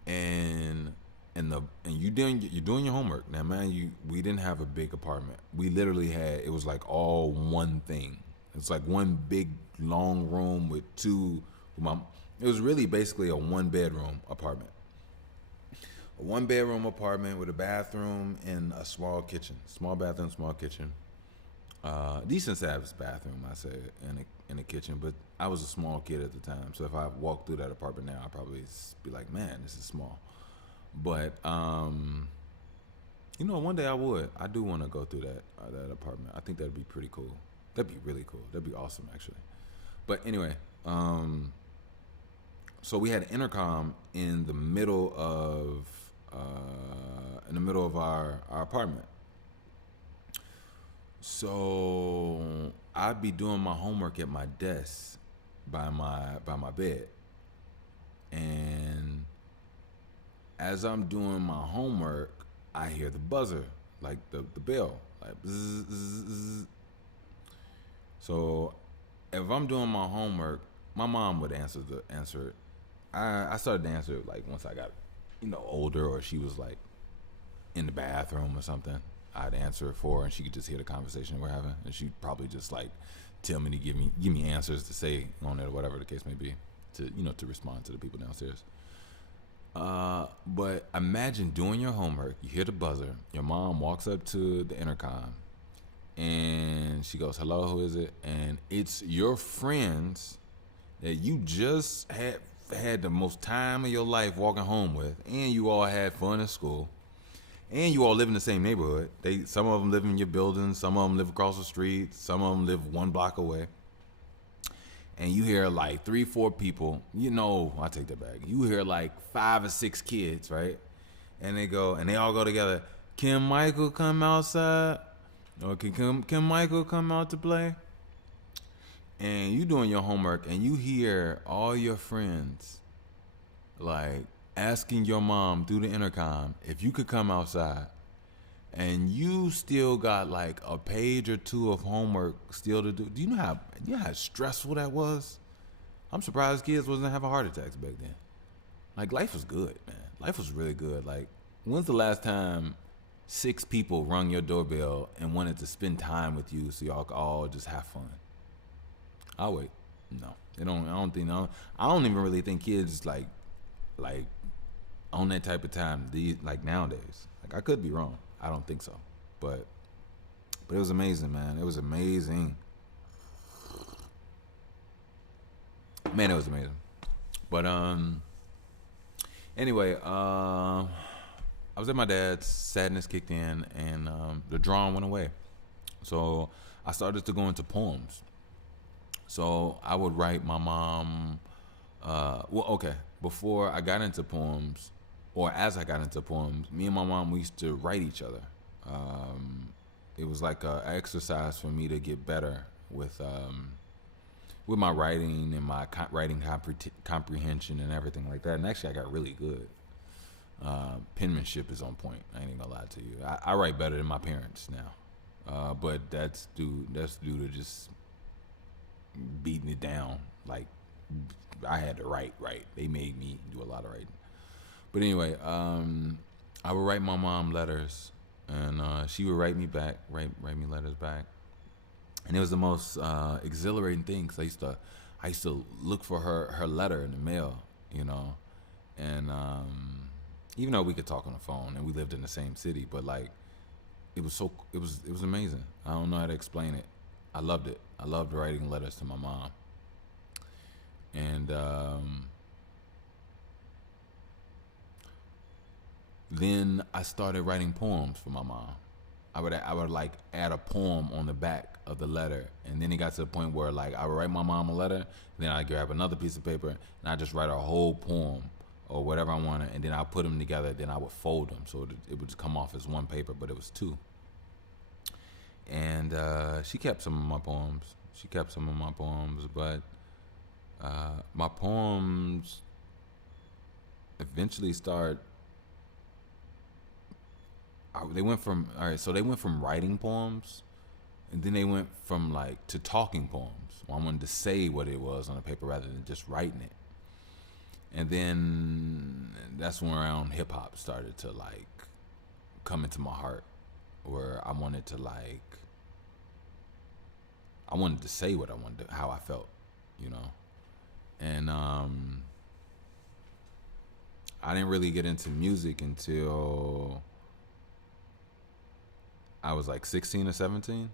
And you're doing your homework. Now, man, we didn't have a big apartment. We literally it was like all one thing. It's like one big long room with two. It was really basically a one bedroom apartment. A one bedroom apartment with a bathroom and a small kitchen. Small bathroom, small kitchen. Decent sized bathroom, I say, in a kitchen. But I was a small kid at the time, so if I walked through that apartment now, I'd probably be like, man, this is small. But one day I do want to go through that apartment. I think that'd be pretty cool. That'd be really cool. That'd be awesome, actually. But anyway, so we had an intercom in the middle of our apartment. So I'd be doing my homework at my desk by my bed, and as I'm doing my homework, I hear the buzzer, like the bell, like bzz, bzz, bzz. So if I'm doing my homework, my mom would answer it. I started to answer it like once I got older, or she was like in the bathroom or something. I'd answer it for her, and she could just hear the conversation we're having, and she'd probably just like tell me to give me answers to say on it or whatever the case may be, to respond to the people downstairs. But imagine doing your homework, you hear the buzzer, your mom walks up to the intercom, and she goes, "Hello, who is it?" And it's your friends that you just had the most time of your life walking home with, and you all had fun at school. And you all live in the same neighborhood. Some of them live in your building. Some of them live across the street. Some of them live one block away. and you hear like 3-4 people, I take that back. You hear like 5 or 6 kids, right? And they all go together. Can Michael come outside? Or can Michael come out to play? And you doing your homework and you hear all your friends like asking your mom through the intercom if you could come outside, and you still got like a page or two of homework still to do. Do you know how stressful that was? I'm surprised kids wasn't having heart attacks back then. Like, life was good, man. Life was really good. Like, when's the last time 6 people rung your doorbell and wanted to spend time with you so y'all could all just have fun? I'll wait. No, they don't. I don't even really think kids like on that type of time. Like nowadays. Like, I could be wrong. I don't think so, but it was amazing, man. It was amazing. Man, it was amazing. But anyway, I was at my dad's. Sadness kicked in, and the drawing went away. So I started to go into poems. So I would write my mom. Before I got into poems, or as I got into poems, me and my mom, we used to write each other. It was like an exercise for me to get better with my writing and my writing comprehension and everything like that. And actually, I got really good. Penmanship is on point. I ain't even gonna lie to you. I write better than my parents now, but that's due to just beating it down. Like, I had to write right. They made me do a lot of writing. But anyway, I would write my mom letters, and she would write me me letters back. And it was the most exhilarating thing, because I used to look for her letter in the mail, and even though we could talk on the phone and we lived in the same city, but like, it was amazing. I don't know how to explain it. I loved it. I loved writing letters to my mom. And then I started writing poems for my mom. I would like add a poem on the back of the letter, and then it got to the point where like I would write my mom a letter, then I'd grab another piece of paper and I'd just write a whole poem or whatever I wanted, and then I put them together. Then I would fold them so it would just come off as one paper, but it was 2. And she kept some of my poems. But my poems eventually they went from writing poems, and then they went from like to talking poems. I wanted to say what it was on the paper rather than just writing it. And then that's when around hip hop started to like come into my heart, where I wanted to say what I wanted, how I felt, And I didn't really get into music until I was like 16 or 17.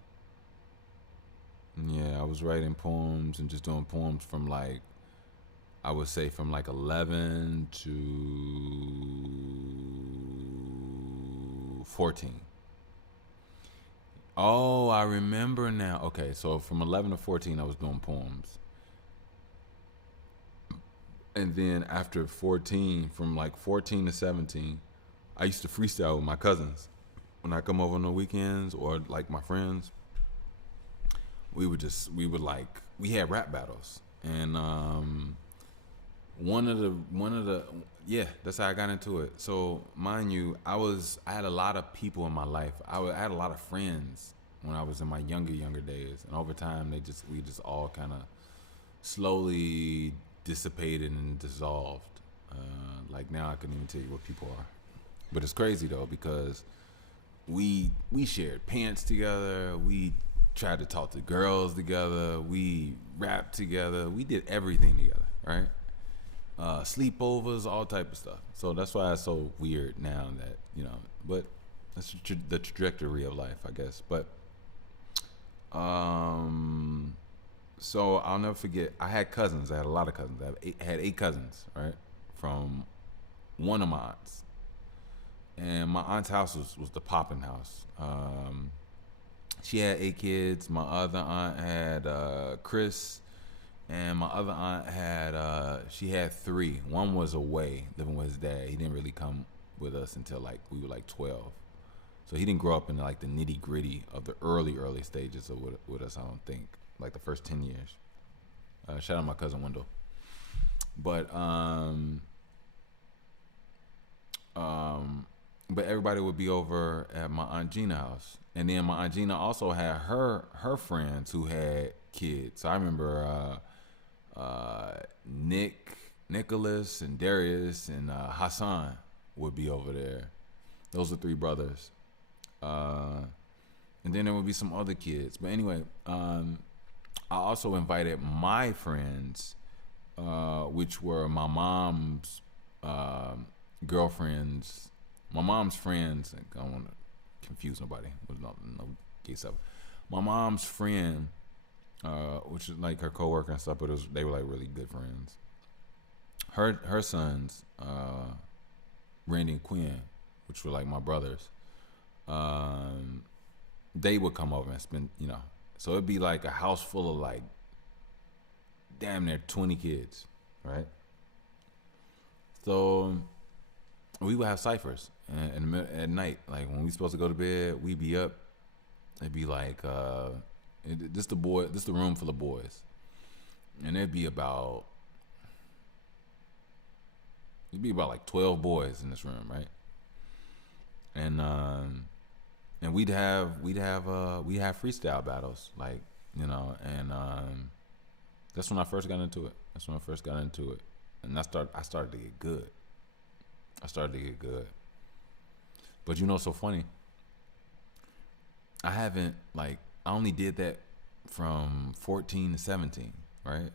Yeah, I was writing poems and just doing poems from like, I would say from like 11 to 14. Oh, I remember now. Okay, so from 11 to 14, I was doing poems. And then after 14, from like 14 to 17, I used to freestyle with my cousins. When I come over on the weekends, or like my friends, we had rap battles. And that's how I got into it. So mind you, I had a lot of people in my life. I had a lot of friends when I was in my younger days, and over time we just all kind of slowly dissipated and dissolved. Like now I couldn't even tell you what people are, but it's crazy though, because we shared pants together, we tried to talk to girls together, we rapped together, we did everything together, right? Sleepovers, all type of stuff. So that's why it's so weird now that, but that's the trajectory of life, I guess. But so I'll never forget, I had cousins. I had a lot of cousins. I had 8 cousins, right? From one of my aunts. And my aunt's house was the poppin' house. She had 8 kids. My other aunt had Chris And my other aunt had she had three. One was away living with his dad. He didn't really come with us until like we were like 12. So he didn't grow up in like the nitty gritty of the early stages of with us. I don't think like the first 10 years. Shout out my cousin Wendell. But um, but everybody would be over at my aunt Gina's house, and then my aunt Gina also had her friends who had kids. So I remember Nick, Nicholas, and Darius and Hassan would be over there. Those are three brothers. And then there would be some other kids. But anyway, I also invited my friends, which were my mom's girlfriends, my mom's friends. I don't want to confuse nobody with no gay stuff. My mom's friend, which is like her coworker and stuff, but they were like really good friends. Her sons, Randy and Quinn, which were like my brothers. They would come over and spend, so it'd be like a house full of like damn near 20 kids, right? So we would have ciphers at night. Like when we supposed to go to bed, we'd be up. It'd be like this the room full of boys, and it'd be about like 12 boys in this room, right? And we'd have freestyle battles, like, and that's when I first got into it. And I started to get good. But so funny. I only did that from 14 to 17, right?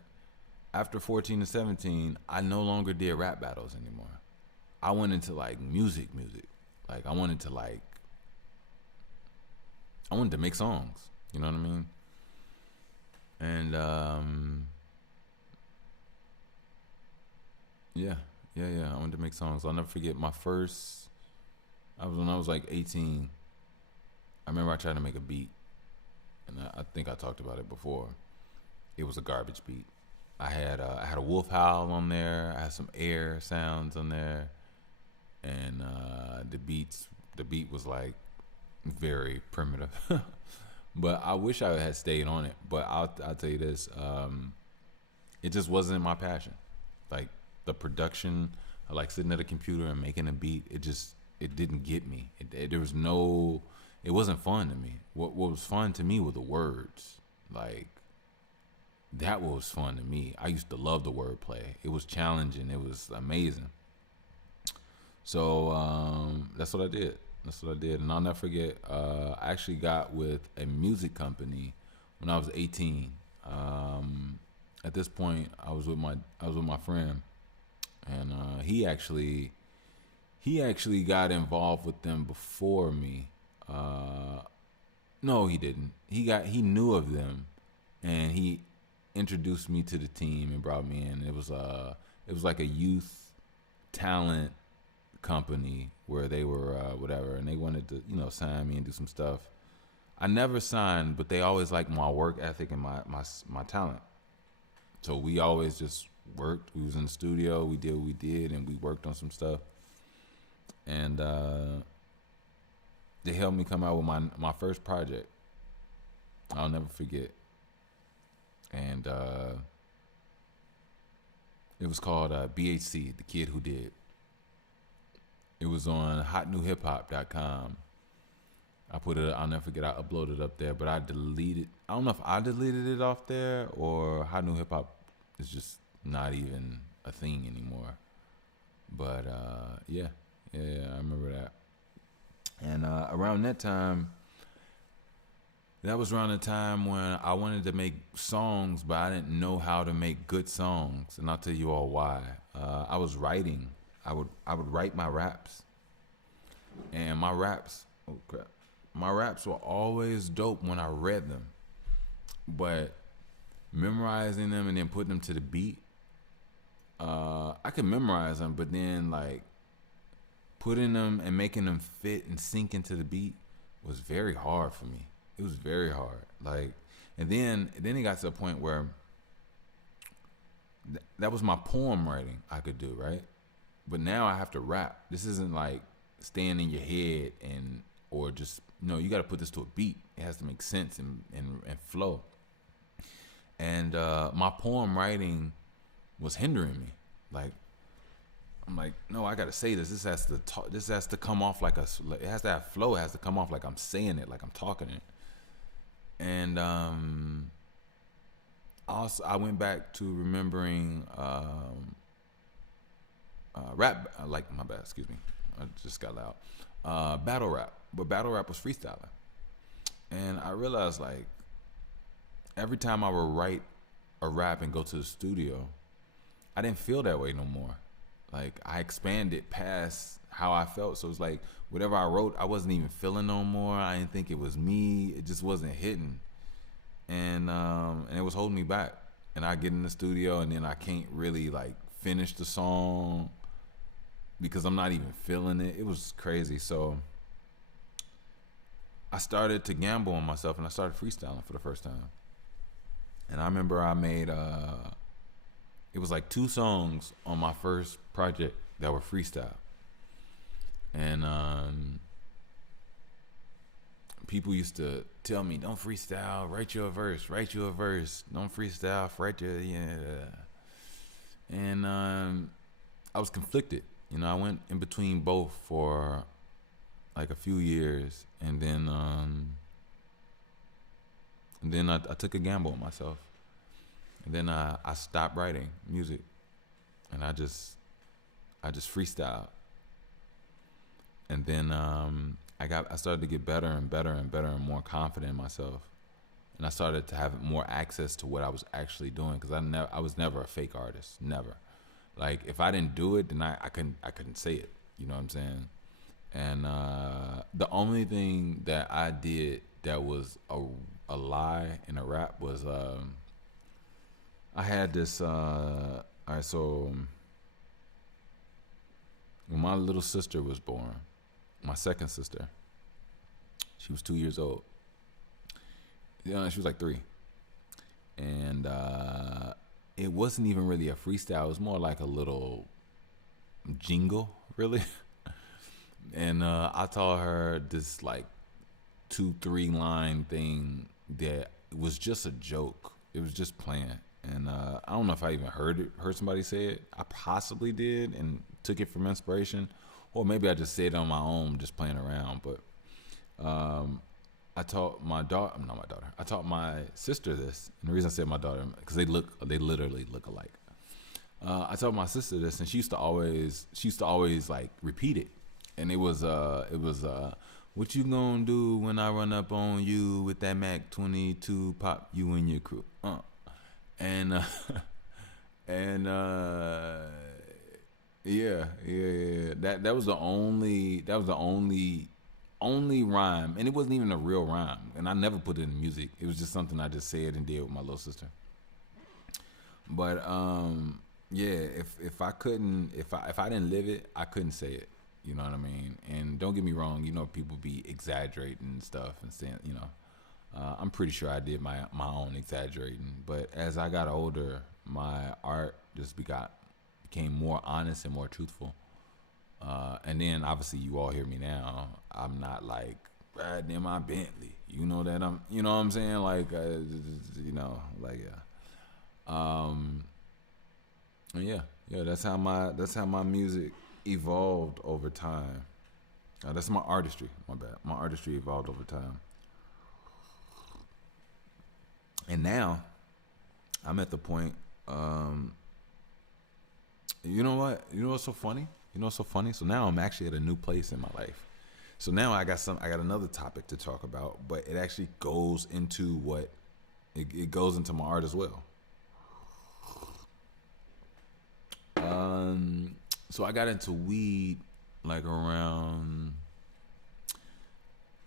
After 14 to 17, I no longer did rap battles anymore. I went into like music. Like I wanted to make songs. You know what I mean? And yeah. I wanted to make songs. I'll never forget my first. When I was like 18. I remember I tried to make a beat, and I think I talked about it before. It was a garbage beat. I had a wolf howl on there. I had some air sounds on there, and the beat was like very primitive. But I wish I had stayed on it. But I'll tell you this, it just wasn't my passion. Like the production, I like sitting at a computer and making a beat. It didn't get me. It wasn't fun to me. What was fun to me were the words. Like that was fun to me. I used to love the wordplay. It was challenging. It was amazing. So that's what I did. And I'll never forget. I actually got with a music company when I was 18. At this point, I was with my friend, and he actually got involved with them before me. No, he didn't. He knew of them, and he introduced me to the team and brought me in. It was like a youth talent company where they were whatever, and they wanted to sign me and do some stuff. I never signed, but they always liked my work ethic and my talent. So we always just worked. We was in the studio. We did what we did, and we worked on some stuff. And they helped me come out with my first project. I'll never forget. And it was called BHC, The Kid Who Did. It was on hotnewhiphop.com. I'll never forget, I uploaded it up there, but I don't know if I deleted it off there or Hot New Hip Hop is just not even a thing anymore. But yeah, I remember that. And around that time, that was around the time when I wanted to make songs, but I didn't know how to make good songs. And I'll tell you all why. I was writing. I would write my raps. And my raps were always dope when I read them. But memorizing them and then putting them to the beat, I could memorize them, but then like putting them and making them fit and sink into the beat was very hard for me. It was very hard. Like, and then it got to a point where That was my poem writing I could do, right? But now I have to rap. This isn't like staying in your head and or just no. You got to put this to a beat. It has to make sense and flow. And my poem writing was hindering me. Like I'm like, no, I got to say this. This has to talk. This has to come off like a. It has to have flow. It has to come off like I'm saying it, like I'm talking it. And also, I went back to remembering rap. Like my bad, excuse me, I just got loud. Battle rap, but battle rap was freestyling, and I realized like every time I would write a rap and go to the studio, I didn't feel that way no more. Like I expanded past how I felt, so it's like whatever I wrote, I wasn't even feeling no more. I didn't think it was me. It just wasn't hitting, and it was holding me back. And I get in the studio, and then I can't really like finish the song because I'm not even feeling it. It was crazy. So I started to gamble on myself, and I started freestyling for the first time. And I remember I made it was like 2 songs on my first project that were freestyle. And people used to tell me, don't freestyle, write you a verse, don't freestyle, write your, yeah. And I was conflicted. You know, I went in between both for like a few years, and then I took a gamble on myself. And then I stopped writing music, and I just freestyled. And then I started to get better and better and better and more confident in myself, and I started to have more access to what I was actually doing, because I was never a fake artist, never. Like if I didn't do it, then I couldn't say it. You know what I'm saying? And the only thing that I did that was a lie in a rap was I had this. All right, so when my little sister was born, my second sister, she was 2 years old. Yeah, she was like 3, and it wasn't even really a freestyle. It was more like a little jingle, really. And I taught her this like 2-3 line thing that was just a joke. It was just playing. And I don't know if I even heard somebody say it. I possibly did and took it from inspiration, or maybe I just said it on my own, just playing around. But I taught my daughter, not my daughter. I taught my sister this, and the reason I said my daughter because they literally look alike. I taught my sister this, and she used to always like repeat it, and it was what you gonna do when I run up on you with that Mac 22, pop you and your crew. And and yeah. That was the only rhyme, and it wasn't even a real rhyme. And I never put it in music. It was just something I just said and did with my little sister. But yeah, if I didn't live it, I couldn't say it. You know what I mean? And don't get me wrong, you know, people be exaggerating stuff and saying, you know. I'm pretty sure I did my own exaggerating, but as I got older, my art just became more honest and more truthful. And then obviously you all hear me now. I'm not like riding in my Bentley. You know that you know what I'm saying? Like, you know, like yeah. That's how my music evolved over time. That's my artistry. My bad. My artistry evolved over time. And now, I'm at the point. You know what? You know what's so funny? So now I'm actually at a new place in my life. So now I got another topic to talk about, but it actually goes into it goes into my art as well. So I got into weed like around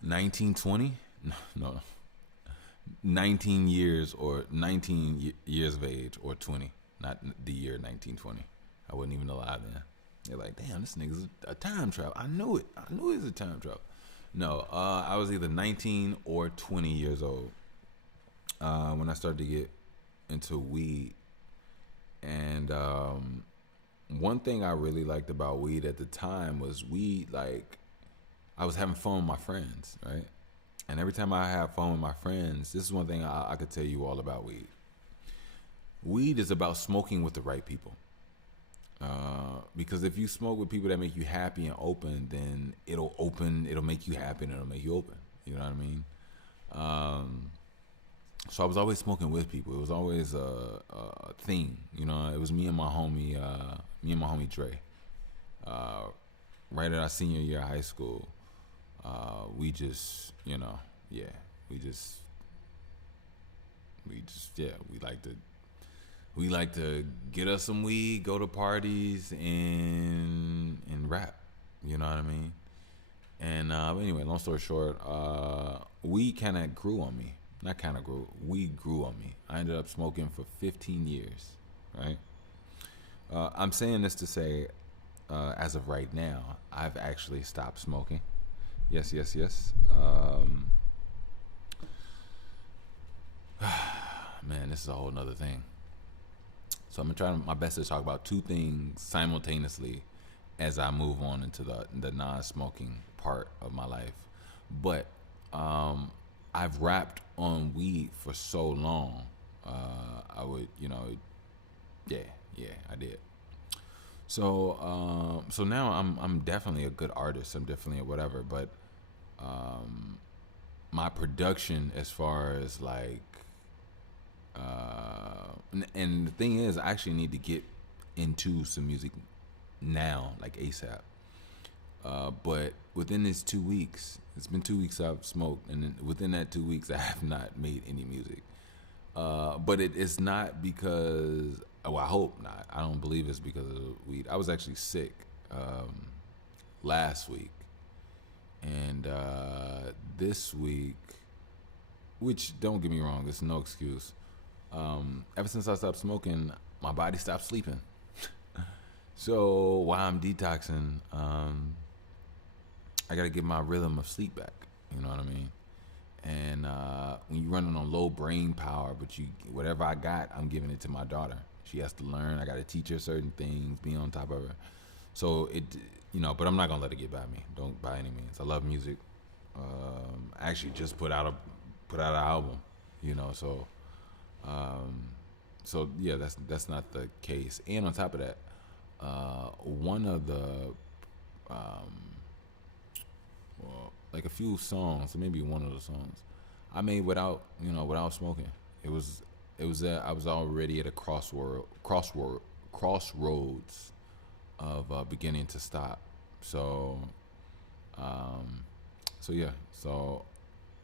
1920. No. 19 years of age, or 20, not the year 1920. I wasn't even alive then. They're like, damn, this nigga's a time travel. I knew it was a time travel. No, I was either 19 or 20 years old when I started to get into weed. And one thing I really liked about weed at the time was weed, like, I was having fun with my friends, right? And every time I have fun with my friends, this is one thing I could tell you all about weed. Weed is about smoking with the right people. Because if you smoke with people that make you happy and open, then it'll make you happy and it'll make you open. You know what I mean? Um, so I was always smoking with people. It was always a thing. You know, it was me and my homie Dre. Uh, right at our senior year of high school, we just, yeah, we just, yeah, we like to get us some weed, go to parties, and rap. You know what I mean? And but anyway, long story short, weed kind of grew on me. Not kind of grew. Weed grew on me. I ended up smoking for 15 years. Right. I'm saying this to say, as of right now, I've actually stopped smoking. Yes, yes, yes. Man, this is a whole nother thing. So I'm gonna try my best to talk about two things simultaneously as I move on into the non-smoking part of my life. But I've rapped on weed for so long. I would, yeah, yeah, I did. So now I'm definitely a good artist. I'm definitely a whatever. But um, my production, as far as like, and the thing is, I actually need to get into some music now, like ASAP. But within this 2 weeks, it's been 2 weeks I've smoked, and then within that 2 weeks, I have not made any music. But it's not because, well, I hope not. I don't believe it's because of the weed. I was actually sick last week, and this week, which don't get me wrong, it's no excuse. Ever since I stopped smoking, my body stopped sleeping. So while I'm detoxing, I gotta get my rhythm of sleep back. You know what I mean? And when you're running on low brain power, but whatever I got, I'm giving it to my daughter. She has to learn. I gotta teach her certain things, be on top of her. So but I'm not gonna let it get by me. Don't by any means. I love music. I actually just put out an album. So yeah, that's not the case. And on top of that, one of the like a few songs, maybe one of the songs, I made without smoking. It was that I was already at a crossroads of beginning to stop. So um, so yeah,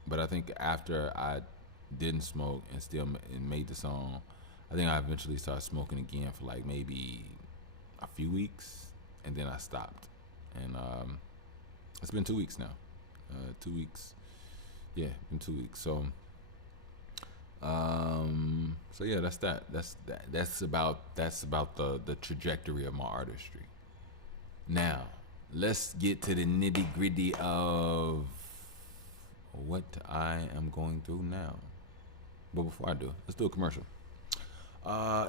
but I think after I didn't smoke and still and made the song, I think I eventually started smoking again for like maybe a few weeks, and then I stopped. And it's been 2 weeks now. 2 weeks. Yeah, been 2 weeks. So yeah, that's that. That's about the trajectory of my artistry. Now, let's get to the nitty gritty of what I am going through now. But before I do, let's do a commercial.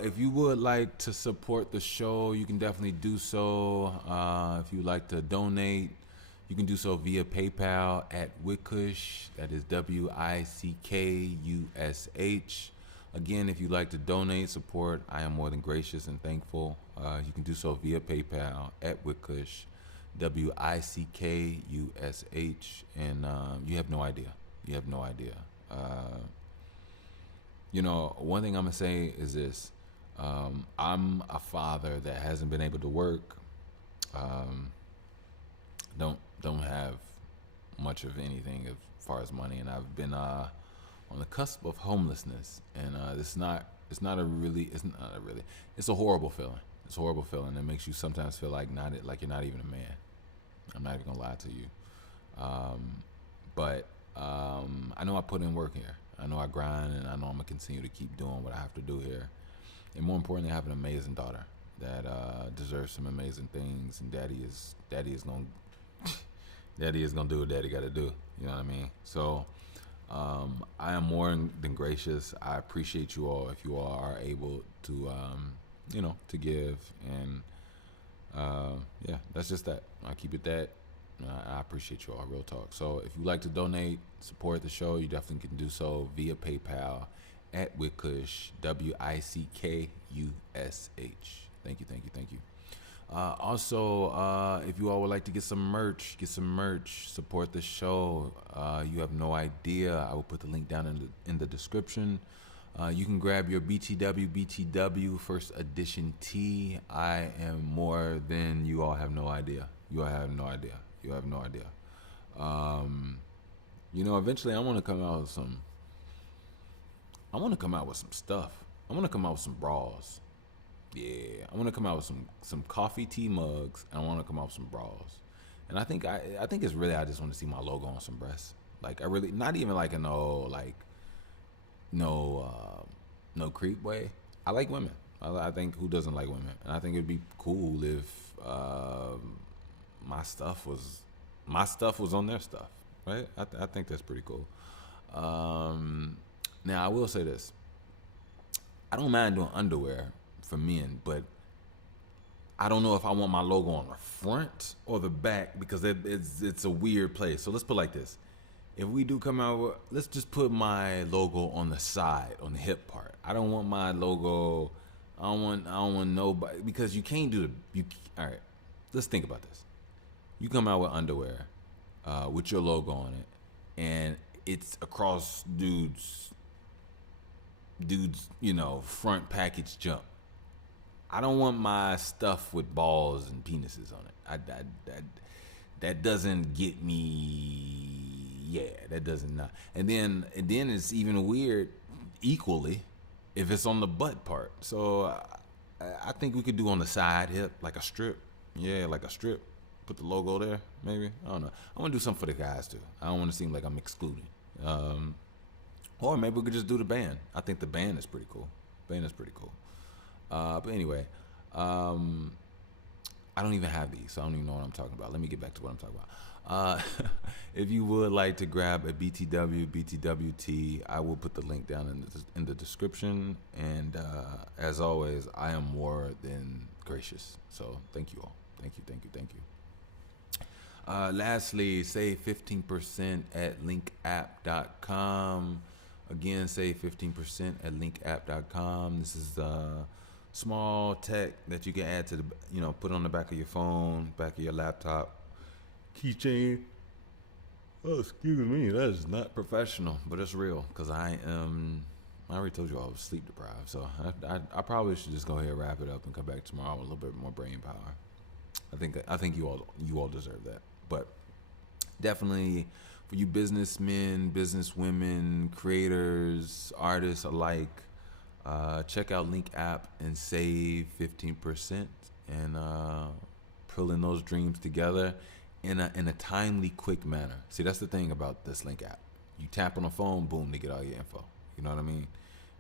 If you would like to support the show, you can definitely do so. If you would like to donate, you can do so via PayPal at Wickush. That is WICKUSH. Again, if you'd like to donate, support, I am more than gracious and thankful. You can do so via PayPal at Wickush, WICKUSH. And you have no idea. You have no idea. One thing I'm gonna say is this: I'm a father that hasn't been able to work. Don't have much of anything as far as money, and I've been on the cusp of homelessness, and it's not a really, it's a horrible feeling. It's a horrible feeling. It makes you sometimes feel like you're not even a man. I'm not even gonna lie to you. But I know I put in work here. I know I grind, and I know I'm gonna continue to keep doing what I have to do here. And more importantly, I have an amazing daughter that deserves some amazing things. And daddy is gonna do what daddy got to do. You know what I mean? So I am more than gracious. I appreciate you all if you all are able to to give. And yeah, that's just that. I keep it that. I appreciate you all, real talk. So if you like to donate, support the show, you definitely can do so via PayPal at Wickush, WICKUSH. Thank you, thank you, thank you. Also, if you all would like to get some merch, support the show. You have no idea. I will put the link down in the description. You can grab your BTW first edition tee. I am more than you all have no idea. You all have no idea. You have no idea. Eventually I want to come out with some. I want to come out with some stuff. I want to come out with some bras. Yeah, I want to come out with some coffee tea mugs, and I want to come out with some bras. And I think it's really, I just want to see my logo on some breasts. Like, I really, not even like a no creep way. I like women. I think, who doesn't like women? And I think it'd be cool if my stuff was on their stuff, right? I think that's pretty cool. Now I will say this: I don't mind doing underwear for men, but I don't know if I want my logo on the front or the back, because it's a weird place. So let's put it like this: if we do come out with, let's just put my logo on the side, on the hip part. I don't want my logo. I don't want nobody, because you can't do all right, let's think about this. You come out with underwear with your logo on it, and it's across dudes, front package jump. I don't want my stuff with balls and penises on it. That doesn't get me. Yeah, that doesn't not. And then it's even weird, equally, if it's on the butt part. So I think we could do on the side hip, like a strip. Yeah, like a strip. Put the logo there, maybe. I don't know. I want to do something for the guys too. I don't want to seem like I'm excluding. Or maybe we could just do the band. I think the band is pretty cool. But anyway, I don't even have these, so I don't even know what I'm talking about. Let me get back to what I'm talking about. If you would like to grab a BTWT, I will put the link down in the description. And as always, I am more than gracious. So thank you all. Thank you. Lastly, save 15% at linkapp.com. Again, save 15% at linkapp.com. This is small tech that you can add to put on the back of your phone, back of your laptop, keychain. Oh, excuse me, that is not professional, but it's real, because I already told you I was sleep deprived, so I probably should just go ahead and wrap it up and come back tomorrow with a little bit more brain power. I think you all deserve that. But definitely, for you businessmen, businesswomen, creators, artists alike, check out Link App and save 15%, and pulling those dreams together in a timely, quick manner. See, that's the thing about this Link App. You tap on the phone, boom, they get all your info. You know what I mean?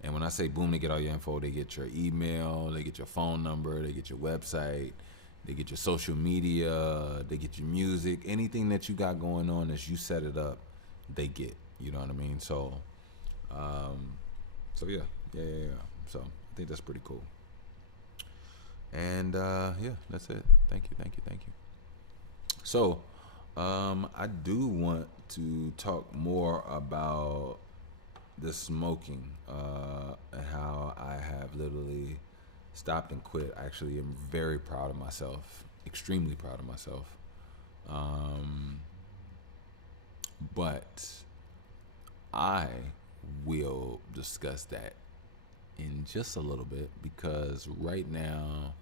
And when I say boom, they get all your info, they get your email, they get your phone number, they get your website, they get your social media, they get your music, anything that you got going on as you set it up, they get. You know what I mean? So, yeah. So I think that's pretty cool. And yeah, that's it. Thank you. So, I do want to talk more about the smoking and how I have literally stopped and quit. I actually am very proud of myself, extremely proud of myself. But I will discuss that in just a little bit, because right now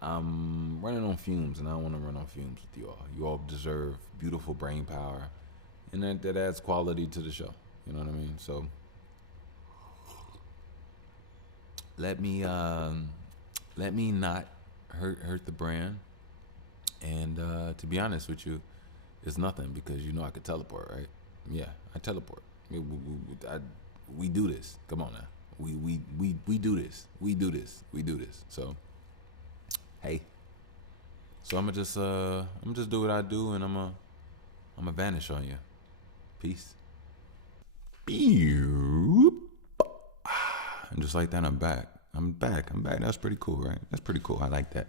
I'm running on fumes, and I don't want to run on fumes with you all. You all deserve beautiful brain power, and that adds quality to the show. You know what I mean? So let me not hurt the brand. And to be honest with you, it's nothing, because I could teleport, right? Yeah, I teleport. We do this. Come on now. We do this. We do this. So, hey. So I'm gonna just do what I do, and I'm gonna vanish on you. Peace. And just like that, I'm back. I'm back. I'm back. That's pretty cool, right? That's pretty cool. I like that.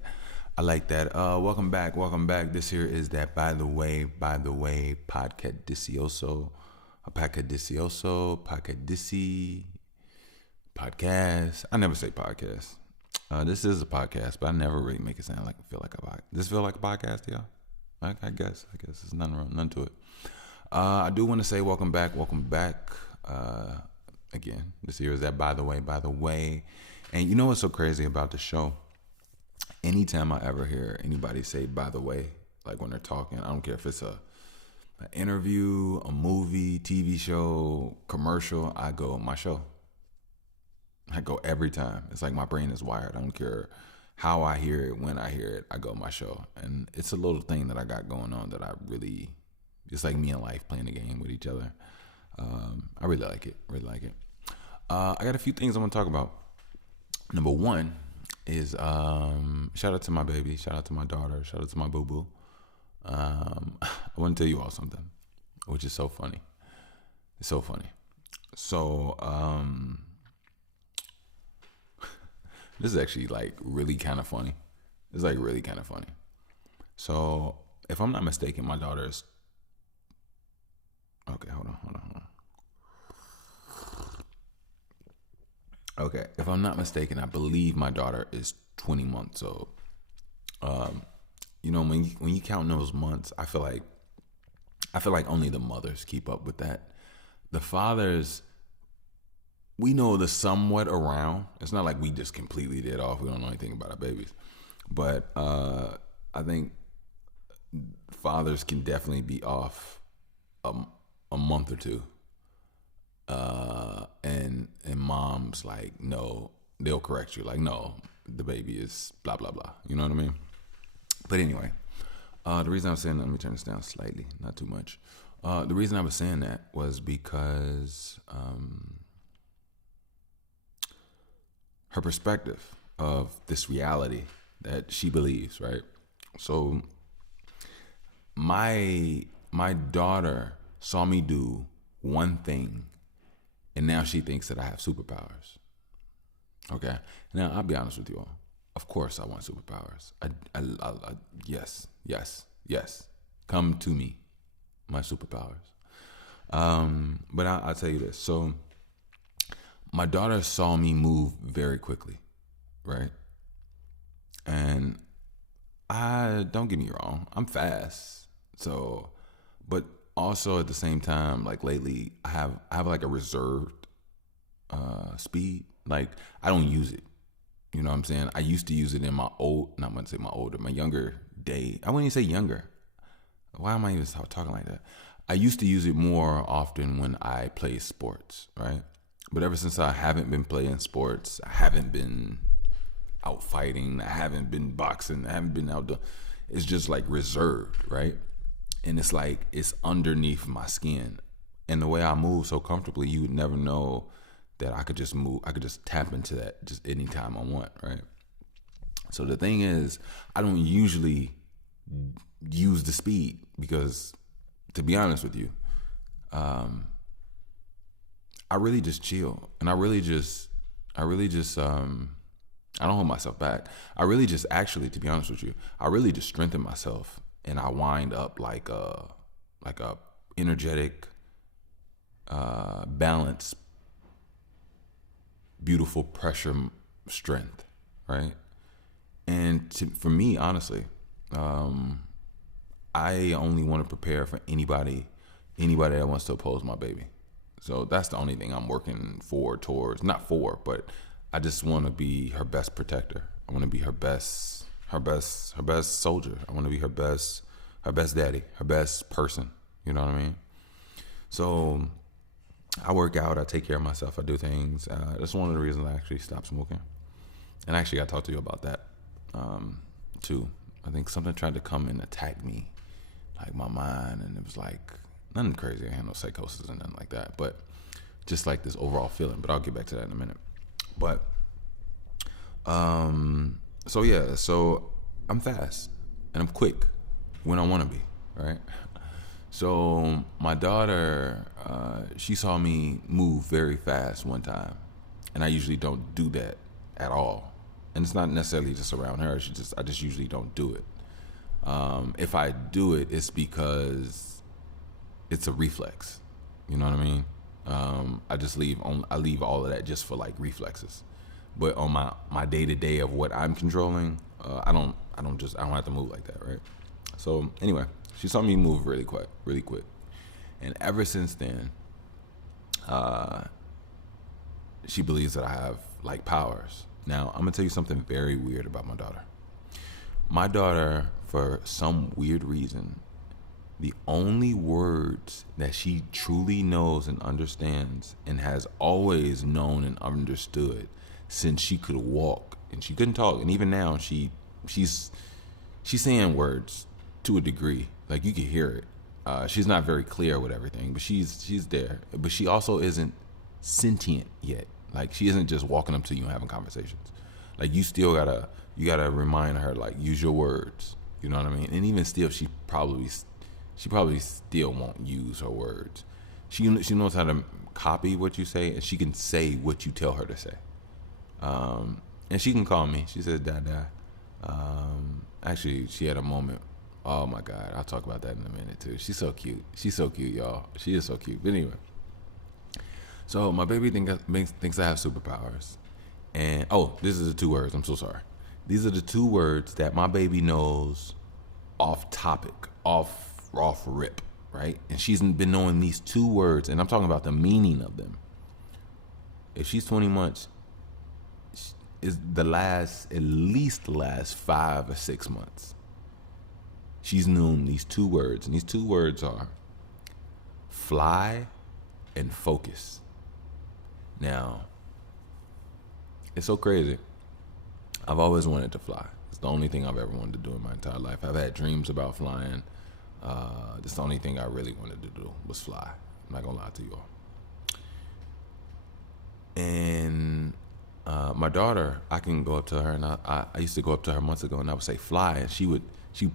I like that. Welcome back. Welcome back. This here is that by the way, podcast Dicioso. A Pacadisi podcast. I never say podcast. This is a podcast, but I never really make it sound like feel like a podcast. Does this feel like a podcast to y'all? I guess there's none to it. I do want to say welcome back. Again, this year is that by the way. And you know what's so crazy about the show? Anytime I ever hear anybody say by the way, like when they're talking, I don't care if it's an interview, a movie, TV show, commercial, I go my show. I go every time. It's like my brain is wired. I don't care how I hear it, when I hear it, I go my show. And it's a little thing that I got going on that I really, it's like me and life playing a game with each other. I really like it. I got a few things I want to talk about. Number one is shout out to my baby, shout out to my daughter, shout out to my boo-boo. I want to tell you all something, which is so funny. It's so funny. So, this is actually like really kind of funny. It's like really kind of funny. So, if I'm not mistaken, my daughter is... Okay, hold on. Okay, if I'm not mistaken, I believe my daughter is 20 months old. You know, when you count those months, I feel like only the mothers keep up with that. The fathers, we know the somewhat around. It's not like we just completely did off. We don't know anything about our babies. But I think fathers can definitely be off a month or two. And moms, like, no, they'll correct you. Like, no, the baby is blah, blah, blah. You know what I mean? But anyway, the reason I was saying that, let me turn this down slightly, not too much. The reason I was saying that was because her perspective of this reality that she believes, right? So my daughter saw me do one thing, and now she thinks that I have superpowers. Okay? Now, I'll be honest with you all. Of course I want superpowers. Yes. Come to me, my superpowers. But I'll tell you this. So my daughter saw me move very quickly, right? And don't get me wrong, I'm fast. So, but also at the same time, like lately, I have like a reserved speed. Like I don't use it. You know what I'm saying? I used to use it in my my younger day. I wouldn't even say younger. Why am I even talking like that? I used to use it more often when I play sports, right? But ever since I haven't been playing sports, I haven't been out fighting, I haven't been boxing, I haven't been out. It's just like reserved, right? And it's like it's underneath my skin. And the way I move so comfortably, you would never know that I could just move. I could just tap into that just anytime I want, right? So the thing is, I don't usually use the speed because, to be honest with you, I really just chill, and I don't hold myself back. I really just, actually, to be honest with you, I really just strengthen myself, and I wind up like a energetic, balanced, beautiful pressure strength, right? And for me, honestly, I only want to prepare for anybody that wants to oppose my baby. So that's the only thing I'm working towards. Not for, but I just want to be her best protector. I want to be her best soldier. I want to be her best daddy, her best person. You know what I mean? So I work out, I take care of myself, I do things. That's one of the reasons I actually stopped smoking. And I actually got to talk to you about that too. I think something tried to come and attack me, like my mind, and it was like nothing crazy. I had no psychosis and nothing like that, but just like this overall feeling. But I'll get back to that in a minute. But so I'm fast and I'm quick when I want to be, right? So my daughter, she saw me move very fast one time, and I usually don't do that at all. And it's not necessarily just around her. I just usually don't do it. If I do it, it's because it's a reflex. You know what I mean? I leave all of that just for like reflexes. But on my day to day of what I'm controlling, I don't have to move like that, right? So anyway, she saw me move really quick, and ever since then, she believes that I have like powers. Now I'm gonna tell you something very weird about my daughter. My daughter, for some weird reason, the only words that she truly knows and understands and has always known and understood since she could walk, and she couldn't talk, and even now she's saying words to a degree, like you can hear it. She's not very clear with everything, but she's there. But she also isn't sentient yet. Like she isn't just walking up to you and having conversations. Like you still gotta remind her, like, use your words. You know what I mean? And even still, she probably still won't use her words. She knows how to copy what you say, and she can say what you tell her to say. And she can call me. She says, Dada. Actually, she had a moment. Oh my God, I'll talk about that in a minute too. She's so cute. She's so cute, y'all. She is so cute. But anyway, so my baby thinks I have superpowers. And this is the 2 words. I'm so sorry. These are the 2 words that my baby knows off topic, off rip, right? And she's been knowing these 2 words, and I'm talking about the meaning of them. If she's 20 months, is at least the last 5 or 6 months, she's known these 2 words, and these 2 words are fly and focus. Now, it's so crazy. I've always wanted to fly. It's the only thing I've ever wanted to do in my entire life. I've had dreams about flying. That's the only thing I really wanted to do was fly. I'm not gonna lie to you all. And my daughter, I can go up to her, and I used to go up to her months ago, and I would say fly, and she would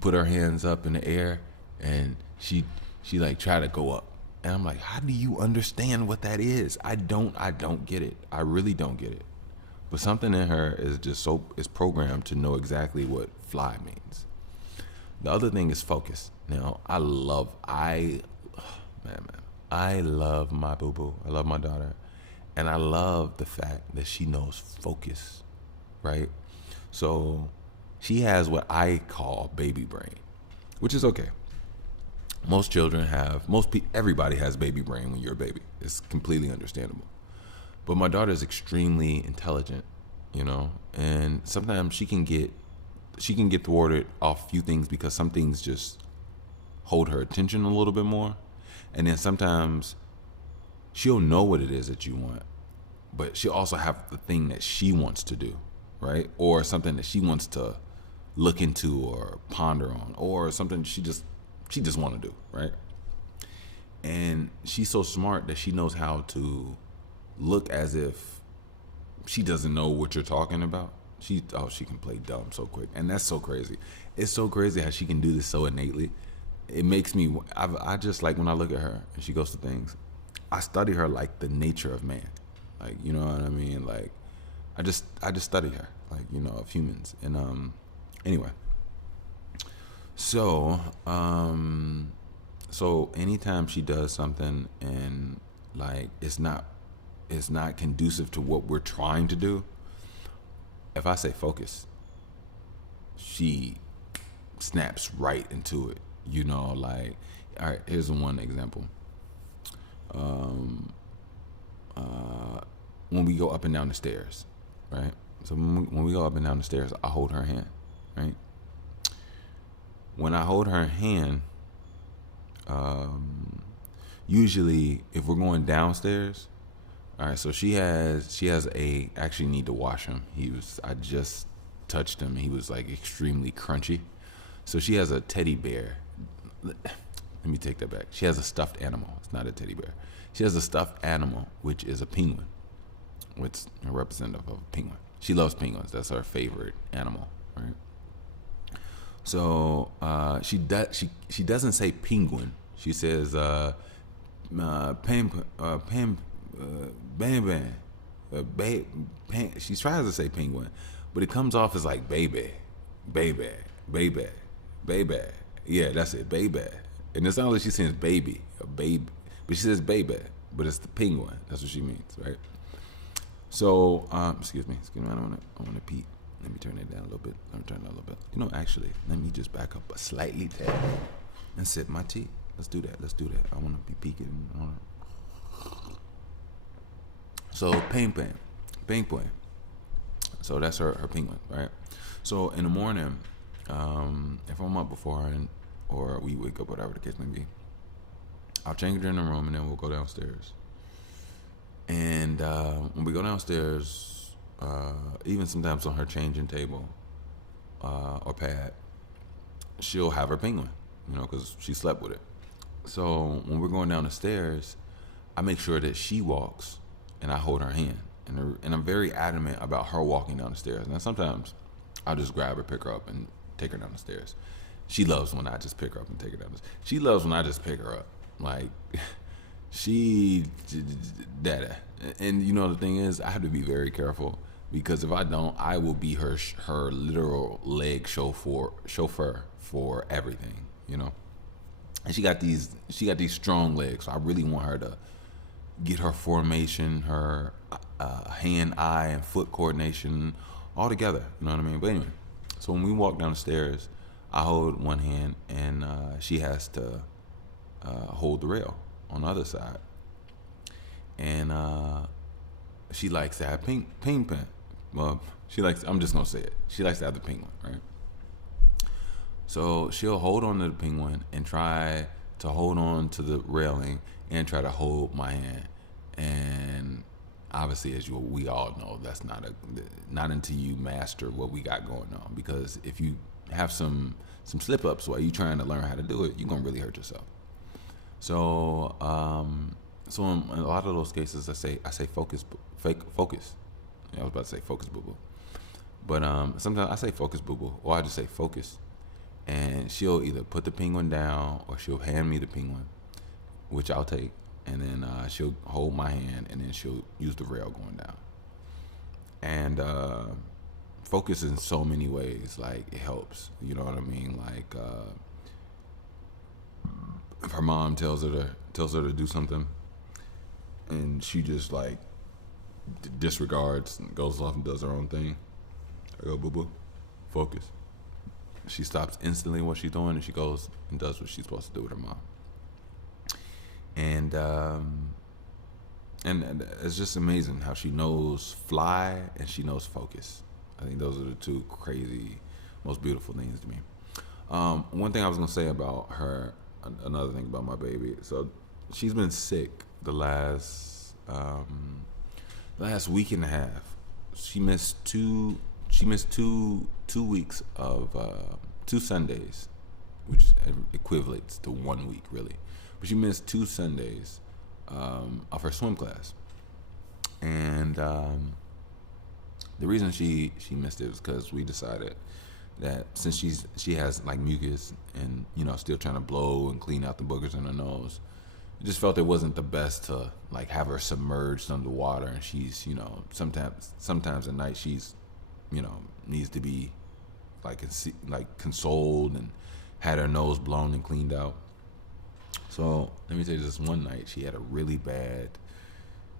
put her hands up in the air, and she like try to go up, and I'm like, how do you understand what that is? I don't get it. I really don't get it. But something in her is programmed to know exactly what fly means. The other thing is focus. Now, I love my boo-boo. I love my daughter. And I love the fact that she knows focus, right? So she has what I call baby brain, which is okay. Everybody has baby brain when you're a baby. It's completely understandable. But my daughter is extremely intelligent, and sometimes she can get thwarted off a few things because some things just hold her attention a little bit more. And then sometimes she'll know what it is that you want, but she'll also have the thing that she wants to do, right? Or something that she wants to look into or ponder on, or something she just want to do, right? And she's so smart that she knows how to look as if she doesn't know what you're talking about. She can play dumb so quick, and that's so crazy. It's so crazy how she can do this so innately. It makes me. I just like when I look at her and she goes to things. I study her like the nature of man, like you know what I mean. Like I just study her, like of humans. And anyway, so anytime she does something and like it's not conducive to what we're trying to do, if I say focus, she snaps right into it. Like, all right, here's one example. When we go up and down the stairs, right? So when we go up and down the stairs, I hold her hand, right? When I hold her hand, usually if we're going downstairs, all right, so she has actually need to wash him. I just touched him. He was like extremely crunchy. So she has a teddy bear. Let me take that back. She has a stuffed animal. It's not a teddy bear. She has a stuffed animal, which is a penguin, which is a representative of a penguin. She loves penguins. That's her favorite animal, right? So she doesn't say penguin. She says bam bam. She tries to say penguin, but it comes off as like baby, baby, baby, baby. Yeah, that's it, baby. And it's not like she's saying baby, a baby, but she says baby, but it's the penguin. That's what she means, right? So, excuse me. I want to pee. Let me turn it down a little bit. Let me turn it down a little bit. Actually, let me just back up a slightly tad and sip my tea. Let's do that. I want to be peeking. So, penguin. So that's her penguin, right? So in the morning, if I'm up before her or we wake up, whatever the case may be, I'll change her in the room and then we'll go downstairs. And when we go downstairs, even sometimes on her changing table or pad, she'll have her penguin, because she slept with it. So when we're going down the stairs, I make sure that she walks and I hold her hand. And I'm very adamant about her walking down the stairs. Now sometimes I'll just grab her, pick her up, and take her down the stairs. She loves when I just pick her up and take her down the stairs. She loves when I just pick her up. Like, dada. And the thing is, I have to be very careful because if I don't, I will be her literal leg chauffeur for everything, And she got these strong legs, so I really want her to get her formation, her hand, eye, and foot coordination all together. You know what I mean? But anyway, so when we walk down the stairs, I hold one hand and she has to hold the rail on the other side. And she likes to have penguin. Well, I'm just going to say it. She likes to have the penguin, right? So she'll hold on to the penguin and try to hold on to the railing and try to hold my hand. And obviously, as we all know, that's not until you master what we got going on. Because if you have some slip-ups while you're trying to learn how to do it, you're going to really hurt yourself. So in a lot of those cases, I say focus. Yeah, I was about to say focus, boo-boo. But sometimes I say focus, boo-boo, or I just say focus. And she'll either put the penguin down or she'll hand me the penguin, which I'll take. And then she'll hold my hand and then she'll use the rail going down. And focus in so many ways, like it helps. You know what I mean? Like if her mom tells her to do something and she just like disregards and goes off and does her own thing, I go, boo-boo, focus. She stops instantly what she's doing and she goes and does what she's supposed to do with her mom. And it's just amazing how she knows fly and she knows focus. I think those are the two crazy, most beautiful things to me. One thing I was gonna say about her, another thing about my baby. So she's been sick the last week and a half. She missed two weeks of 2 Sundays, which equates to 1 week really. But she missed 2 Sundays of her swim class, and the reason she missed it was because we decided that since she has like mucus and still trying to blow and clean out the boogers in her nose, we just felt it wasn't the best to like have her submerged underwater, and she's sometimes at night she's needs to be like consoled and had her nose blown and cleaned out. So let me tell you, this one night she had a really bad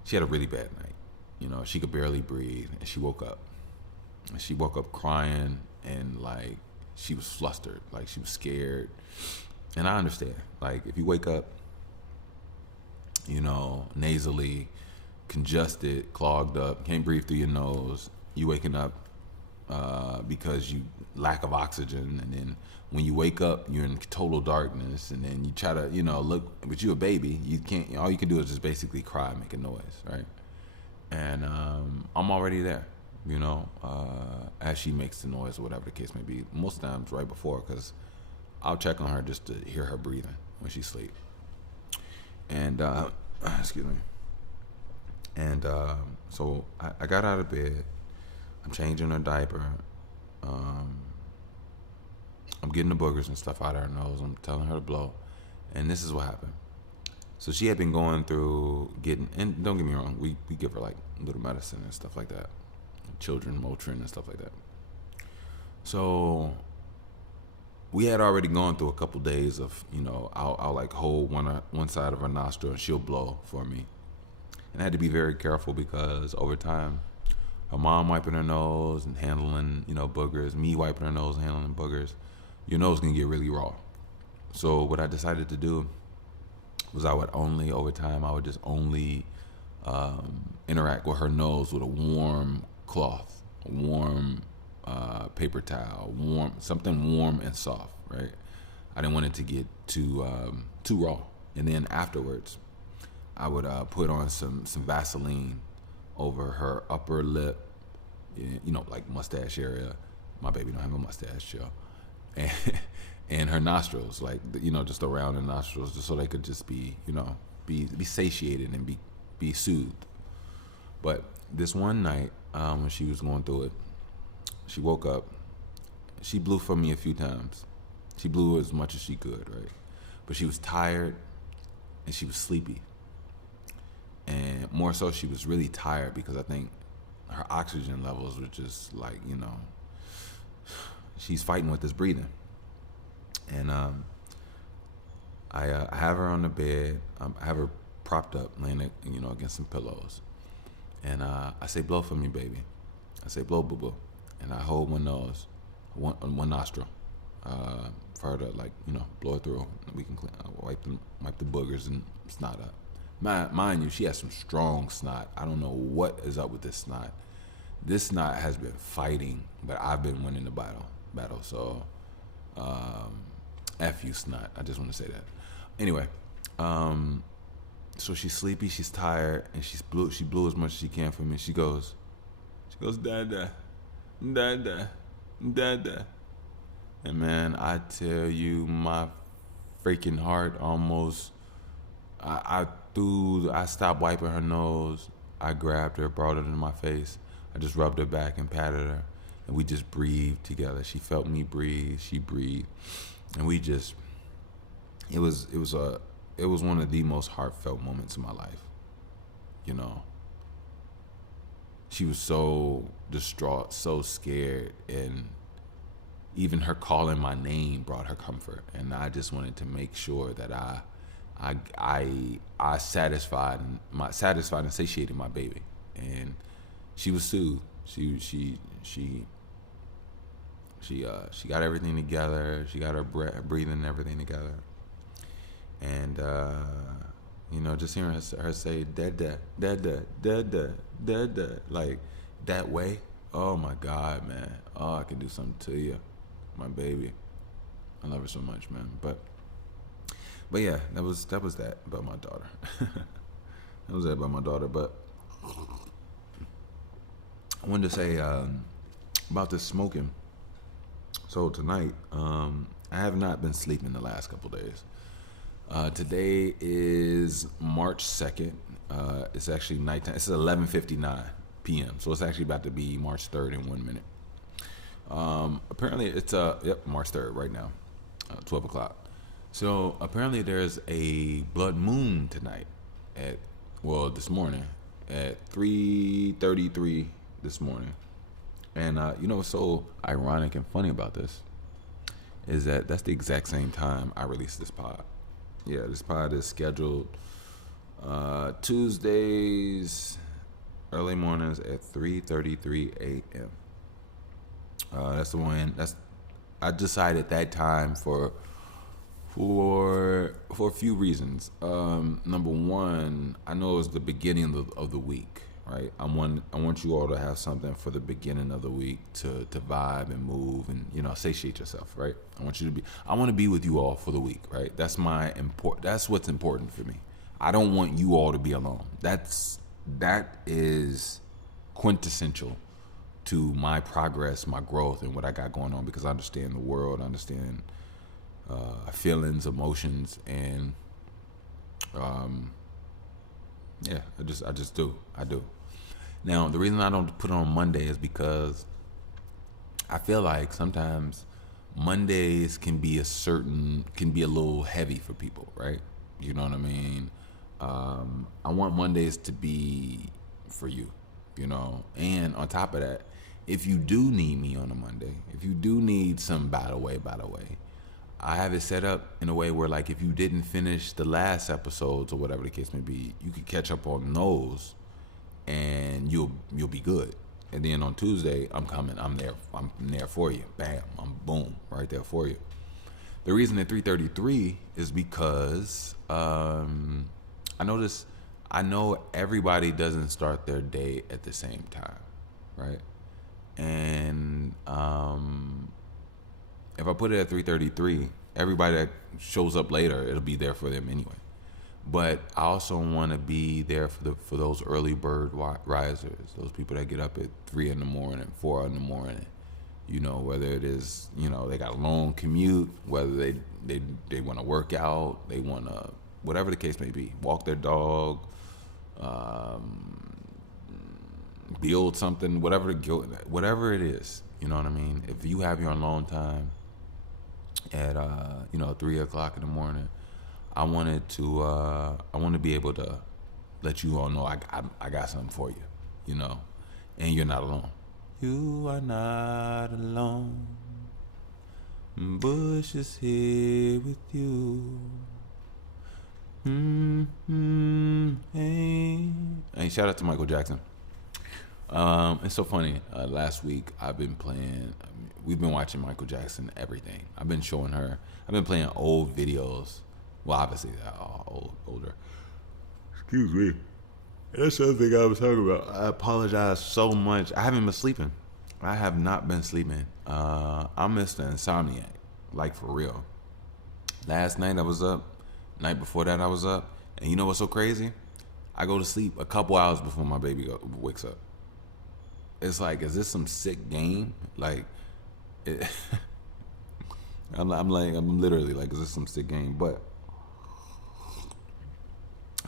night. She could barely breathe, and she woke up. And she woke up crying, and like she was flustered, like she was scared. And I understand. Like if you wake up, nasally, congested, clogged up, can't breathe through your nose, you waking up because you lack of oxygen, and then when you wake up you're in total darkness, and then you try to look, but you're a baby, you can't, all you can do is just basically cry, make a noise, right? And I'm already there, as she makes the noise or whatever the case may be, most times right before, because I'll check on her just to hear her breathing when she sleeps. And excuse me. And so I got out of bed. I'm changing her diaper. I'm getting the boogers and stuff out of her nose. I'm telling her to blow. And this is what happened. So she had been going through getting, and don't get me wrong, we give her like little medicine and stuff like that, children Motrin and stuff like that. So we had already gone through a couple days of, I'll like hold one side of her nostril and she'll blow for me, and I had to be very careful because over time, her mom wiping her nose and handling boogers, me wiping her nose and handling boogers, your nose can get really raw. So what I decided to do was over time, I would just only interact with her nose with a warm cloth, a warm paper towel, something warm and soft, right? I didn't want it to get too raw. And then afterwards, I would put on some Vaseline over her upper lip, like mustache area. My baby don't have a mustache, yo. And, and her nostrils, like, just around the nostrils, just so they could just be, be satiated and be soothed. But this one night, when she was going through it, she woke up. She blew for me a few times. She blew as much as she could, right? But she was tired and she was sleepy. And more so, she was really tired because I think her oxygen levels were just like, she's fighting with this breathing. And I have her on the bed. I have her propped up, laying against some pillows. And I say, blow for me, baby. I say, blow, boo, boo. And I hold one nose, one nostril, for her to blow it through. And we can wipe the boogers and snot up. Mind you, she has some strong snot. I don't know what is up with this snot. This snot has been fighting, but I've been winning the battle. So, F you snot. I just want to say that. Anyway, so she's sleepy, she's tired, and she blew as much as she can for me. She goes, dada, dada, dada. And man, I tell you, my freaking heart almost, I stopped wiping her nose. I grabbed her, brought her to my face. I just rubbed her back and patted her, and we just breathed together. She felt me breathe, she breathed, and we just, it was one of the most heartfelt moments of my life. She was so distraught, so scared, and even her calling my name brought her comfort. And I just wanted to make sure that I satisfied and satiated my baby, and she was soothed. She got everything together. She got her breathing and everything together, and just hearing her say "dada, dada, dada, dada," like that way. Oh my God, man! Oh, I can do something to you, my baby. I love her so much, man. But yeah, that was that about my daughter. That was that about my daughter. But I wanted to say about this smoking. So tonight, I have not been sleeping the last couple days. Today is March 2nd. It's actually nighttime. It's 11:59 p.m. So it's actually about to be March 3rd in 1 minute. Apparently it's March 3rd right now, 12 o'clock. So apparently there's a blood moon tonight this morning at 3:33 this morning. And what's so ironic and funny about this is that that's the exact same time I released this pod. Yeah, this pod is scheduled Tuesdays early mornings at 3:33 a.m. That's the one. I decided that time for a few reasons. Number one, I know it's the beginning of the week, right? I want you all to have something for the beginning of the week to vibe and move and satiate yourself, right? I want to be with you all for the week, right? That's what's important for me. I don't want you all to be alone. That is quintessential to my progress, my growth, and what I got going on, because I understand the world, I understand feelings, emotions, and I just do. I do. Now, the reason I don't put it on Monday is because I feel like sometimes Mondays can be a little heavy for people, right? You know what I mean? I want Mondays to be for you, And on top of that, if you do need me on a Monday, if you do need some by the way, I have it set up in a way where, like, if you didn't finish the last episodes or whatever the case may be, you could catch up on those, and you'll be good. And then on Tuesday, I'm coming. I'm there for you. Bam. I'm boom right there for you. The reason at 3:33 is because I know everybody doesn't start their day at the same time, right? And if I put it at 3:33, everybody that shows up later, it'll be there for them anyway. But I also want to be there for those early bird risers, those people that get up at 3 in the morning, 4 in the morning. Whether it is, they got a long commute, whether they want to work out, they want to, whatever the case may be, walk their dog, build something, whatever it is. You know what I mean? If you have your alone time at 3 o'clock in the morning, I want to be able to let you all know I got something for you, and you're not alone. You are not alone. Bush is here with you. Hey, shout out to Michael Jackson. It's so funny. Last week we've been watching Michael Jackson everything. I've been showing her. I've been playing old videos. Well, obviously they're all older. Excuse me. That's the other thing I was talking about. I apologize so much. I haven't been sleeping. I have not been sleeping. I'm Mr. Insomniac, like for real. Last night I was up. Night before that I was up. And you know what's so crazy? I go to sleep a couple hours before my baby wakes up. It's like, is this some sick game? Like, I'm literally like, is this some sick game? But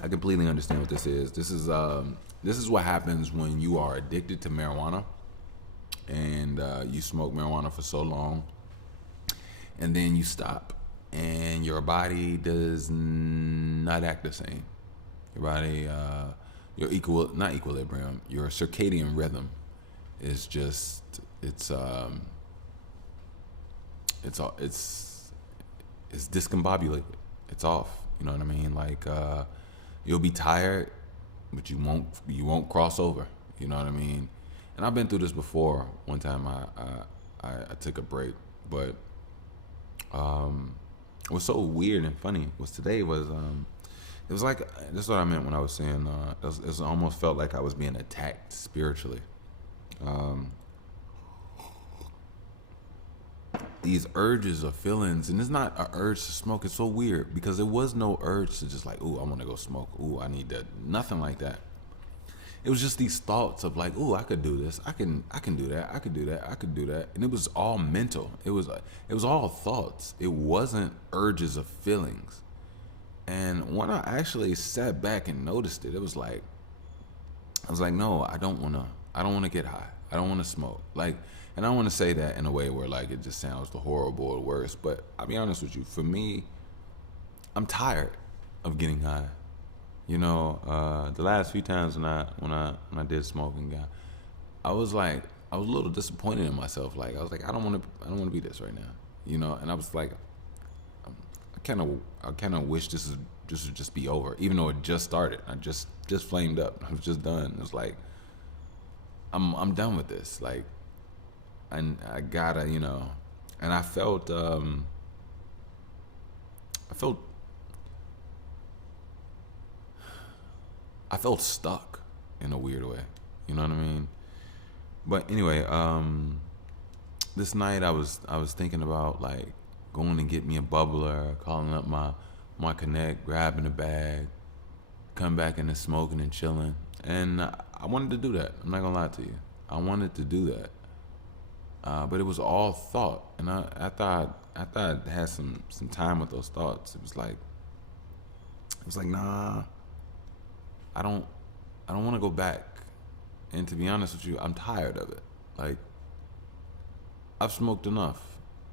I completely understand what this is. This is what happens when you are addicted to marijuana, and you smoke marijuana for so long, and then you stop, and your body does not act the same. Your body, not equilibrium, your circadian rhythm is just it's discombobulated. It's off. You know what I mean? Like you'll be tired, but you won't cross over. You know what I mean? And I've been through this before. One time I took a break, but what's so weird and funny was today was it was like, this is what I meant when I was saying it almost felt like I was being attacked spiritually. These urges or feelings, and it's not an urge to smoke. It's so weird because there was no urge to just like, ooh, I want to go smoke. Ooh, I need that. Nothing like that. It was just these thoughts of like, ooh, I could do this. I can do that. I could do that. I could do that. And it was all mental. It was all thoughts. It wasn't urges of feelings. And when I actually sat back and noticed it, I was like, no, I don't want to get high. I don't want to smoke. Like, and I don't want to say that in a way where like it just sounds the horrible or worse, but I'll be honest with you. For me, I'm tired of getting high. You know, the last few times when I did smoke and got, I was a little disappointed in myself. Like I was like, I don't want to be this right now. You know, and I was like, I kind of wish this would just be over, even though it just started. I just flamed up. I was just done. It was like, I'm done with this. Like, and I gotta, and I felt stuck in a weird way. You know what I mean? But anyway, this night I was thinking about like going and get me a bubbler, calling up my connect, grabbing a bag, come back into smoking and chilling. And I wanted to do that. I'm not gonna lie to you. I wanted to do that. But it was all thought, and I thought I had some time with those thoughts. It was like, nah, I don't want to go back. And to be honest with you, I'm tired of it. Like, I've smoked enough,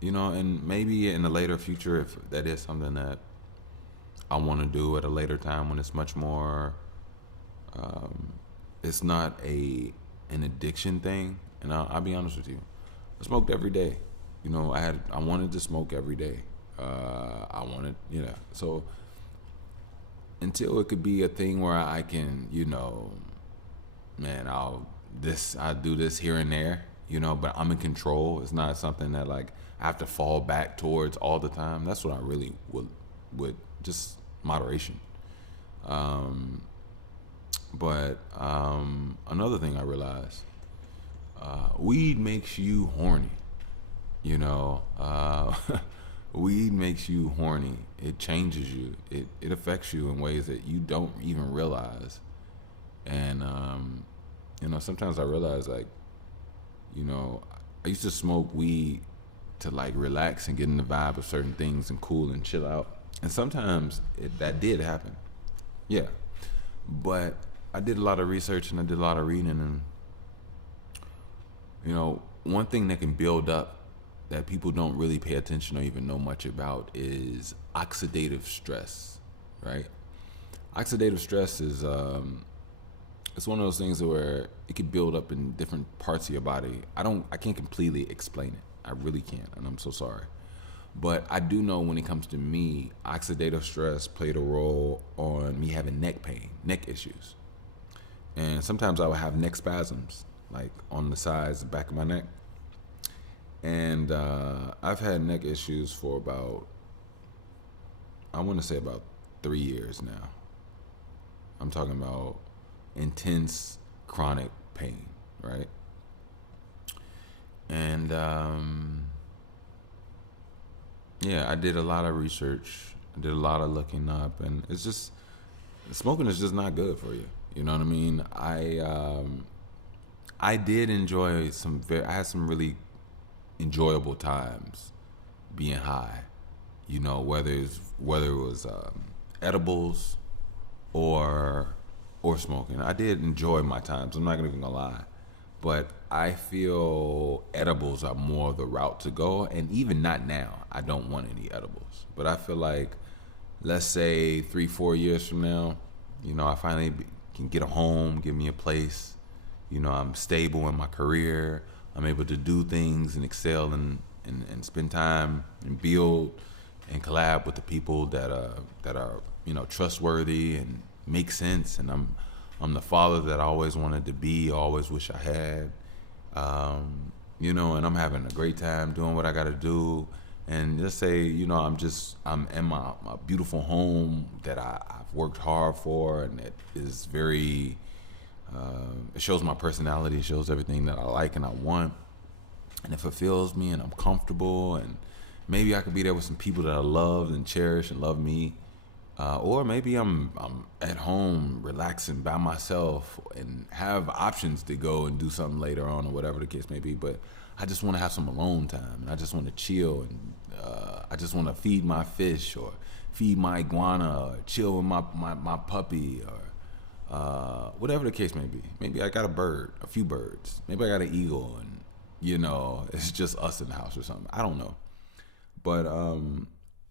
and maybe in the later future, if that is something that I want to do at a later time when it's much more It's not an addiction thing, and I'll be honest with you. I smoked every day. I wanted to smoke every day. I wanted, so until it could be a thing where I can, man, I do this here and there, but I'm in control. It's not something that like I have to fall back towards all the time. That's what I really would just moderation. But another thing I realized, weed makes you horny. You know, weed makes you horny. It changes you. It affects you in ways that you don't even realize. And sometimes I realize like, I used to smoke weed to like relax and get in the vibe of certain things and cool and chill out. And sometimes that did happen. Yeah. But I did a lot of research and I did a lot of reading, and one thing that can build up that people don't really pay attention or even know much about is oxidative stress, right? Oxidative stress is it's one of those things where it could build up in different parts of your body. I can't completely explain it. I really can't, and I'm so sorry. But I do know when it comes to me, oxidative stress played a role on me having neck pain, neck issues. And sometimes I would have neck spasms, like on the sides, the back of my neck. And I've had neck issues for I want to say about 3 years now. I'm talking about intense chronic pain, right? And yeah, I did a lot of research. I did a lot of looking up, and it's just smoking is just not good for you. You know what I mean? I did enjoy I had some really enjoyable times being high. Whether it was edibles or smoking. I did enjoy my times. I'm not even gonna lie. But I feel edibles are more the route to go, and even not now. I don't want any edibles. But I feel like, let's say 3-4 years from now, I finally can get a home, give me a place. I'm stable in my career. I'm able to do things and excel and spend time and build and collab with the people that are trustworthy and make sense. And I'm the father that I always wanted to be, always wish I had. And I'm having a great time doing what I got to do. And just say, I'm in my beautiful home that I've worked hard for, and it is very, it shows my personality, it shows everything that I like and I want, and it fulfills me, and I'm comfortable, and maybe I could be there with some people that I love and cherish and love me. Or maybe I'm at home relaxing by myself and have options to go and do something later on or whatever the case may be. But I just want to have some alone time, and I just want to chill, and I just want to feed my fish or feed my iguana or chill with my puppy or whatever the case may be. Maybe I got a few birds. Maybe I got an eagle, and it's just us in the house or something. I don't know. But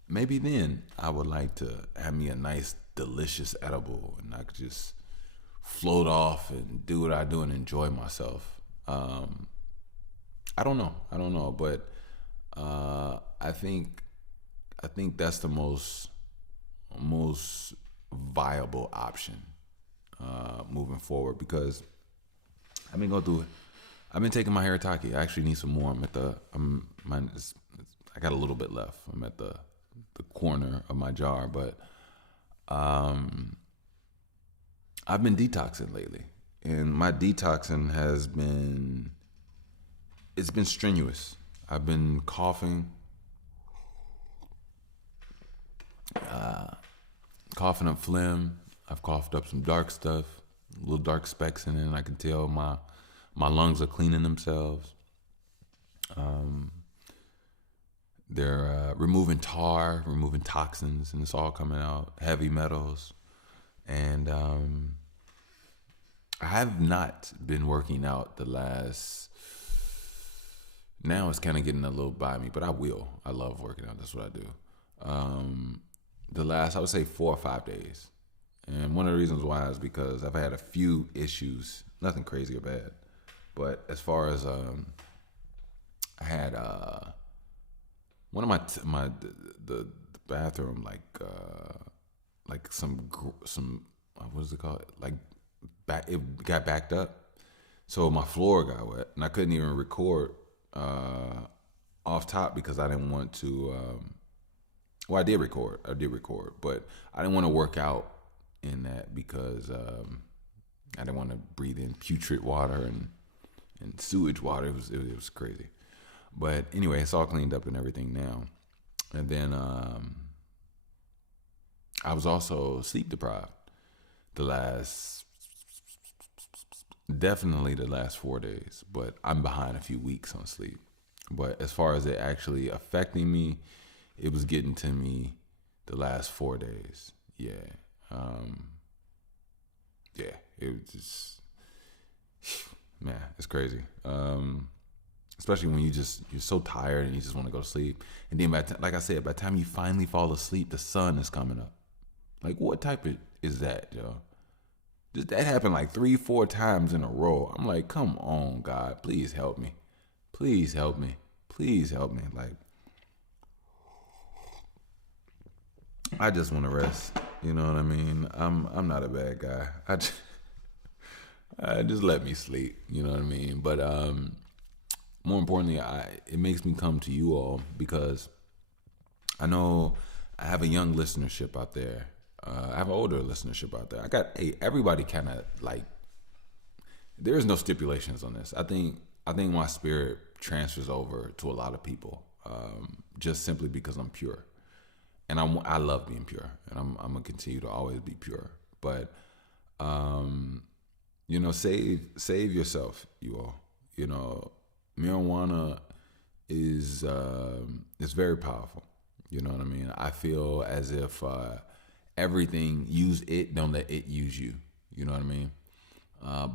maybe then I would like to have me a nice, delicious edible, and I could just float off and do what I do and enjoy myself. I don't know, but I think that's the most viable option moving forward, because I've been taking my Haritaki. I actually need some more. I got a little bit left. I'm at the corner of my jar, but I've been detoxing lately, and my detoxing it's been strenuous. I've been coughing up phlegm. I've coughed up some dark stuff, little dark specks in it, and I can tell my lungs are cleaning themselves. They're removing tar, removing toxins, and it's all coming out, heavy metals. And I have not been working out now it's kind of getting a little by me, but I will. I love working out. That's what I do. The last, I would say 4 or 5 days. And one of the reasons why is because I've had a few issues, nothing crazy or bad, but as far as I had one of my the bathroom like some what is it called, like it got backed up, so my floor got wet and I couldn't even record off top because I didn't want to. Well, I did record, but I didn't want to work out in that because I didn't want to breathe in putrid water and sewage water. It was crazy. But anyway, it's all cleaned up and everything now. And then I was also sleep deprived the last, definitely the last 4 days, but I'm behind a few weeks on sleep. But as far as it actually affecting me, it was getting to me the last 4 days. Yeah. Yeah, it was just, man, it's crazy. Especially when you're so tired and you just want to go to sleep. And then like I said, by the time you finally fall asleep, the sun is coming up. Like, what type of is that, yo? That happened like 3-4 times in a row. I'm like, come on, God, please help me. Please help me. Please help me. Like, I just want to rest. You know what I mean? I'm not a bad guy. I just let me sleep. You know what I mean? But more importantly, it makes me come to you all because I know I have a young listenership out there. I have an older listenership out there. Everybody kind of like. There is no stipulations on this. I think my spirit transfers over to a lot of people, just simply because I'm pure, and I love being pure, and I'm gonna continue to always be pure. But save yourself, you all. Marijuana is very powerful. You know what I mean? I feel as if everything, use it, don't let it use you. You know what I mean?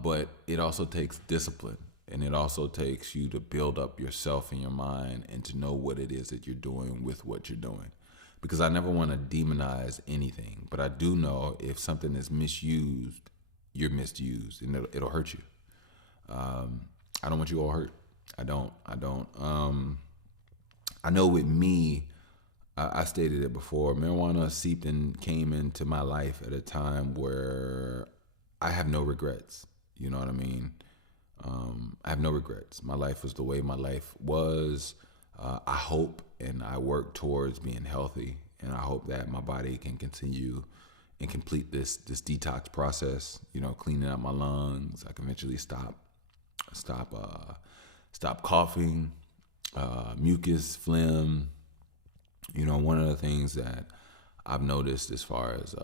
But it also takes discipline, and it also takes you to build up yourself and your mind and to know what it is that you're doing with what you're doing. Because I never want to demonize anything, but I do know if something is misused, you're misused, and it'll hurt you. I don't want you all hurt. I don't. I know with me, I stated it before. Marijuana came into my life at a time where I have no regrets. You know what I mean? I have no regrets. My life was the way my life was. I hope and I work towards being healthy, and I hope that my body can continue and complete this detox process. Cleaning out my lungs. I can eventually stop coughing, mucus, phlegm. One of the things that I've noticed as far as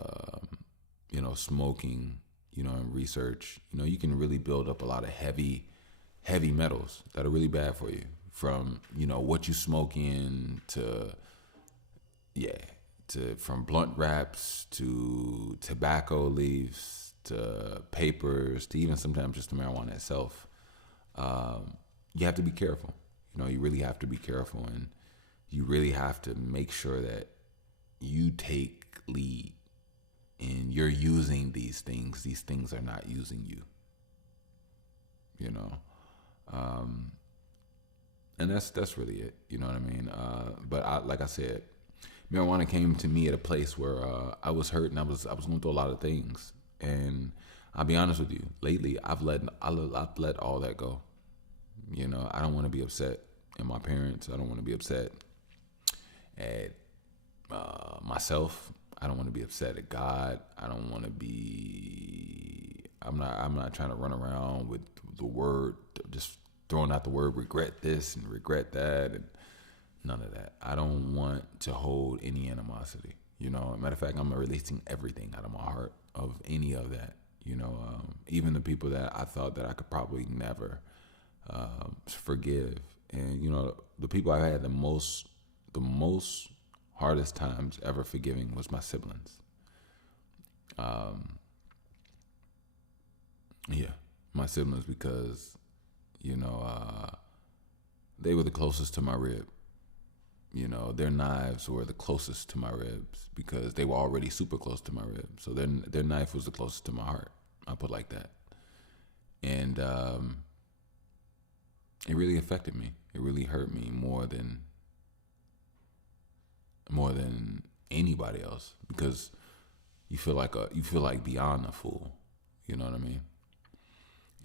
smoking, in research, you can really build up a lot of heavy metals that are really bad for you, from what you smoke in from blunt wraps to tobacco leaves to papers to even sometimes just the marijuana itself. You have to be careful. You really have to be careful, and you really have to make sure that you take lead and you're using these things. These things are not using you. And that's really it. You know what I mean? But like I said, marijuana came to me at a place where I was hurt and I was going through a lot of things. And I'll be honest with you. Lately, I've let all that go. I don't want to be upset at my parents. I don't want to be upset at myself. I don't want to be upset at God. I don't want to be. I'm not trying to run around with the word, just throwing out the word regret this and regret that, and none of that. I don't want to hold any animosity. Matter of fact, I'm releasing everything out of my heart of any of that. Even the people that I thought that I could probably never forgive, and the people I had the most hardest times ever forgiving was my siblings. My siblings, because they were the closest to my rib. their knives were the closest to my ribs because they were already super close to my ribs. So their knife was the closest to my heart. I put it like that. And it really affected me. It really hurt me more than anybody else, because you feel like beyond a fool. You know what I mean?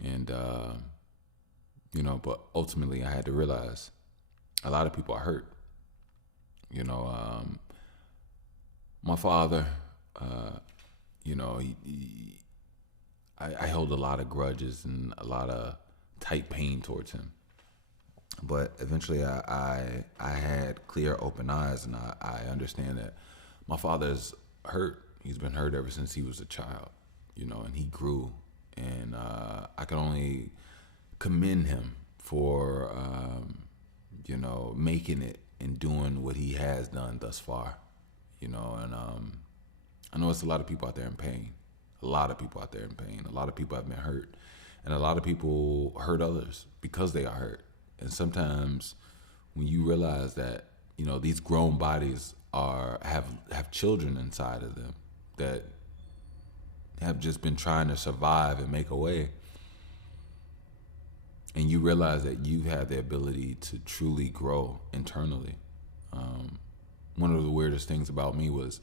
And but ultimately I had to realize a lot of people are hurt. My father, I held a lot of grudges and a lot of tight pain towards him. But eventually I had clear, open eyes, and I understand that my father's hurt. He's been hurt ever since he was a child, and he grew. And I can only commend him for, making it and doing what he has done thus far, and I know it's a lot of people out there in pain. A lot of people out there in pain. A lot of people have been hurt. And a lot of people hurt others because they are hurt. And sometimes when you realize that, these grown bodies have children inside of them that have just been trying to survive and make a way, and you realize that you have the ability to truly grow internally. One of the weirdest things about me was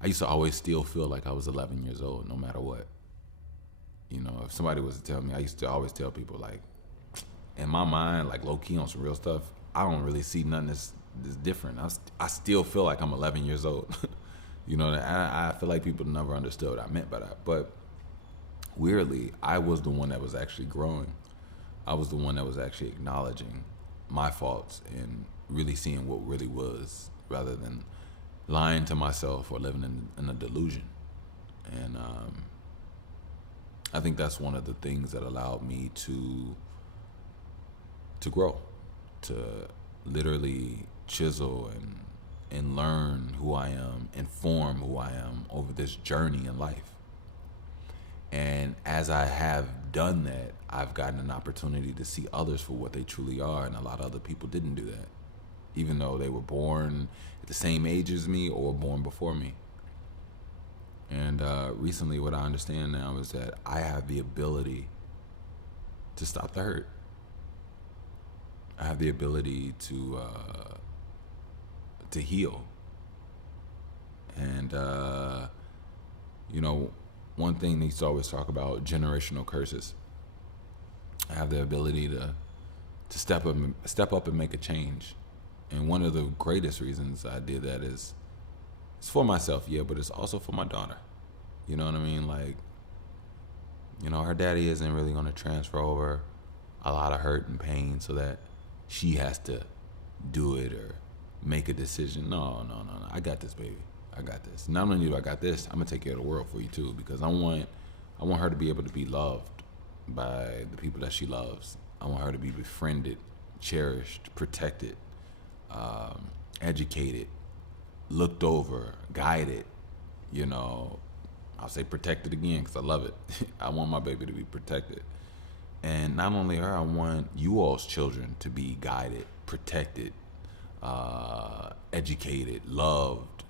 I used to always still feel like I was 11 years old, no matter what. If somebody was to tell me, I used to always tell people, like, in my mind, like low key on some real stuff, I don't really see nothing that's different. I still feel like I'm 11 years old. I feel like people never understood what I meant by that. But weirdly, I was the one that was actually growing. I was the one that was actually acknowledging my faults and really seeing what really was, rather than lying to myself or living in a delusion. And I think that's one of the things that allowed me to grow, to literally chisel and learn who I am and form who I am over this journey in life. And as I have done that, I've gotten an opportunity to see others for what they truly are, and a lot of other people didn't do that, even though they were born at the same age as me or born before me. And recently what I understand now is that I have the ability to stop the hurt. I have the ability to heal. And one thing they used to always talk about, generational curses. I have the ability to step up and make a change. And one of the greatest reasons I did that is it's for myself, yeah, but it's also for my daughter. You know what I mean? Like, her daddy isn't really going to transfer over a lot of hurt and pain so that she has to do it or make a decision. No. I got this, baby. I got this. Not only do I got this, I'm gonna take care of the world for you too, because I want her to be able to be loved by the people that she loves. I want her to be befriended, cherished, protected, educated, looked over, guided. I'll say protected again because I love it. I want my baby to be protected. And not only her, I want you all's children to be guided, protected, educated, loved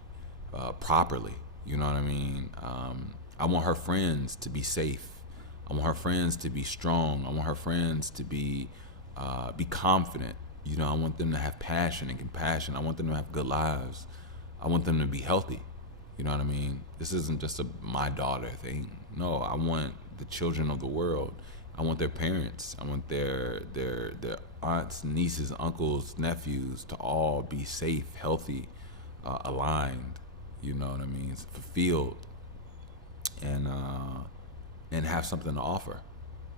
properly. You know what I mean? I want her friends to be safe. I want her friends to be strong. I want her friends to be confident. I want them to have passion and compassion. I want them to have good lives. I want them to be healthy. You know what I mean? This isn't just a my daughter thing. No, I want the children of the world. I want their parents. I want their aunts, nieces, uncles, nephews to all be safe, healthy, aligned. You know what I mean? Fulfilled, and have something to offer.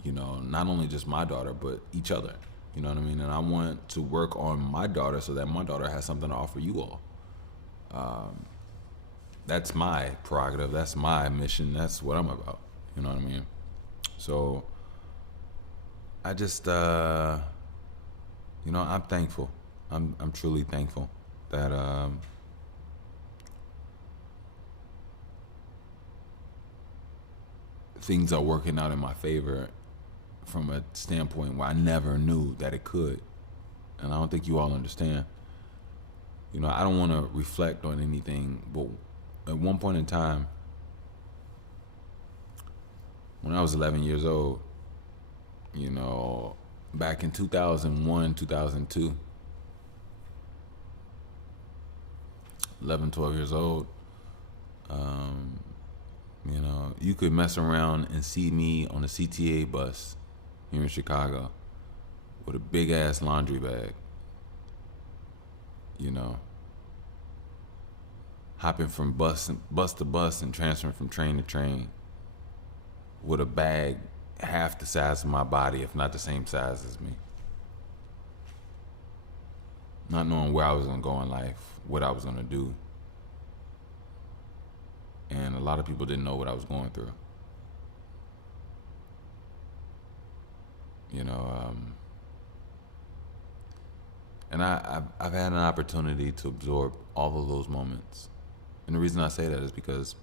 Not only just my daughter, but each other. You know what I mean? And I want to work on my daughter so that my daughter has something to offer you all. That's my prerogative. That's my mission. That's what I'm about. You know what I mean? So I just, I'm thankful. I'm truly thankful that things are working out in my favor from a standpoint where I never knew that it could. And I don't think you all understand. You know, I don't want to reflect on anything, but at one point in time, when I was 11 years old, you know, back in 2001, 2002, 11, 12 years old, you know, you could mess around and see me on a CTA bus here in Chicago with a big ass laundry bag, you know, hopping from bus to bus and transferring from train to train with a bag half the size of my body, if not the same size as me. Not knowing where I was gonna go in life, what I was gonna do. And a lot of people didn't know what I was going through. You know, and I've had an opportunity to absorb all of those moments. And the reason I say that is because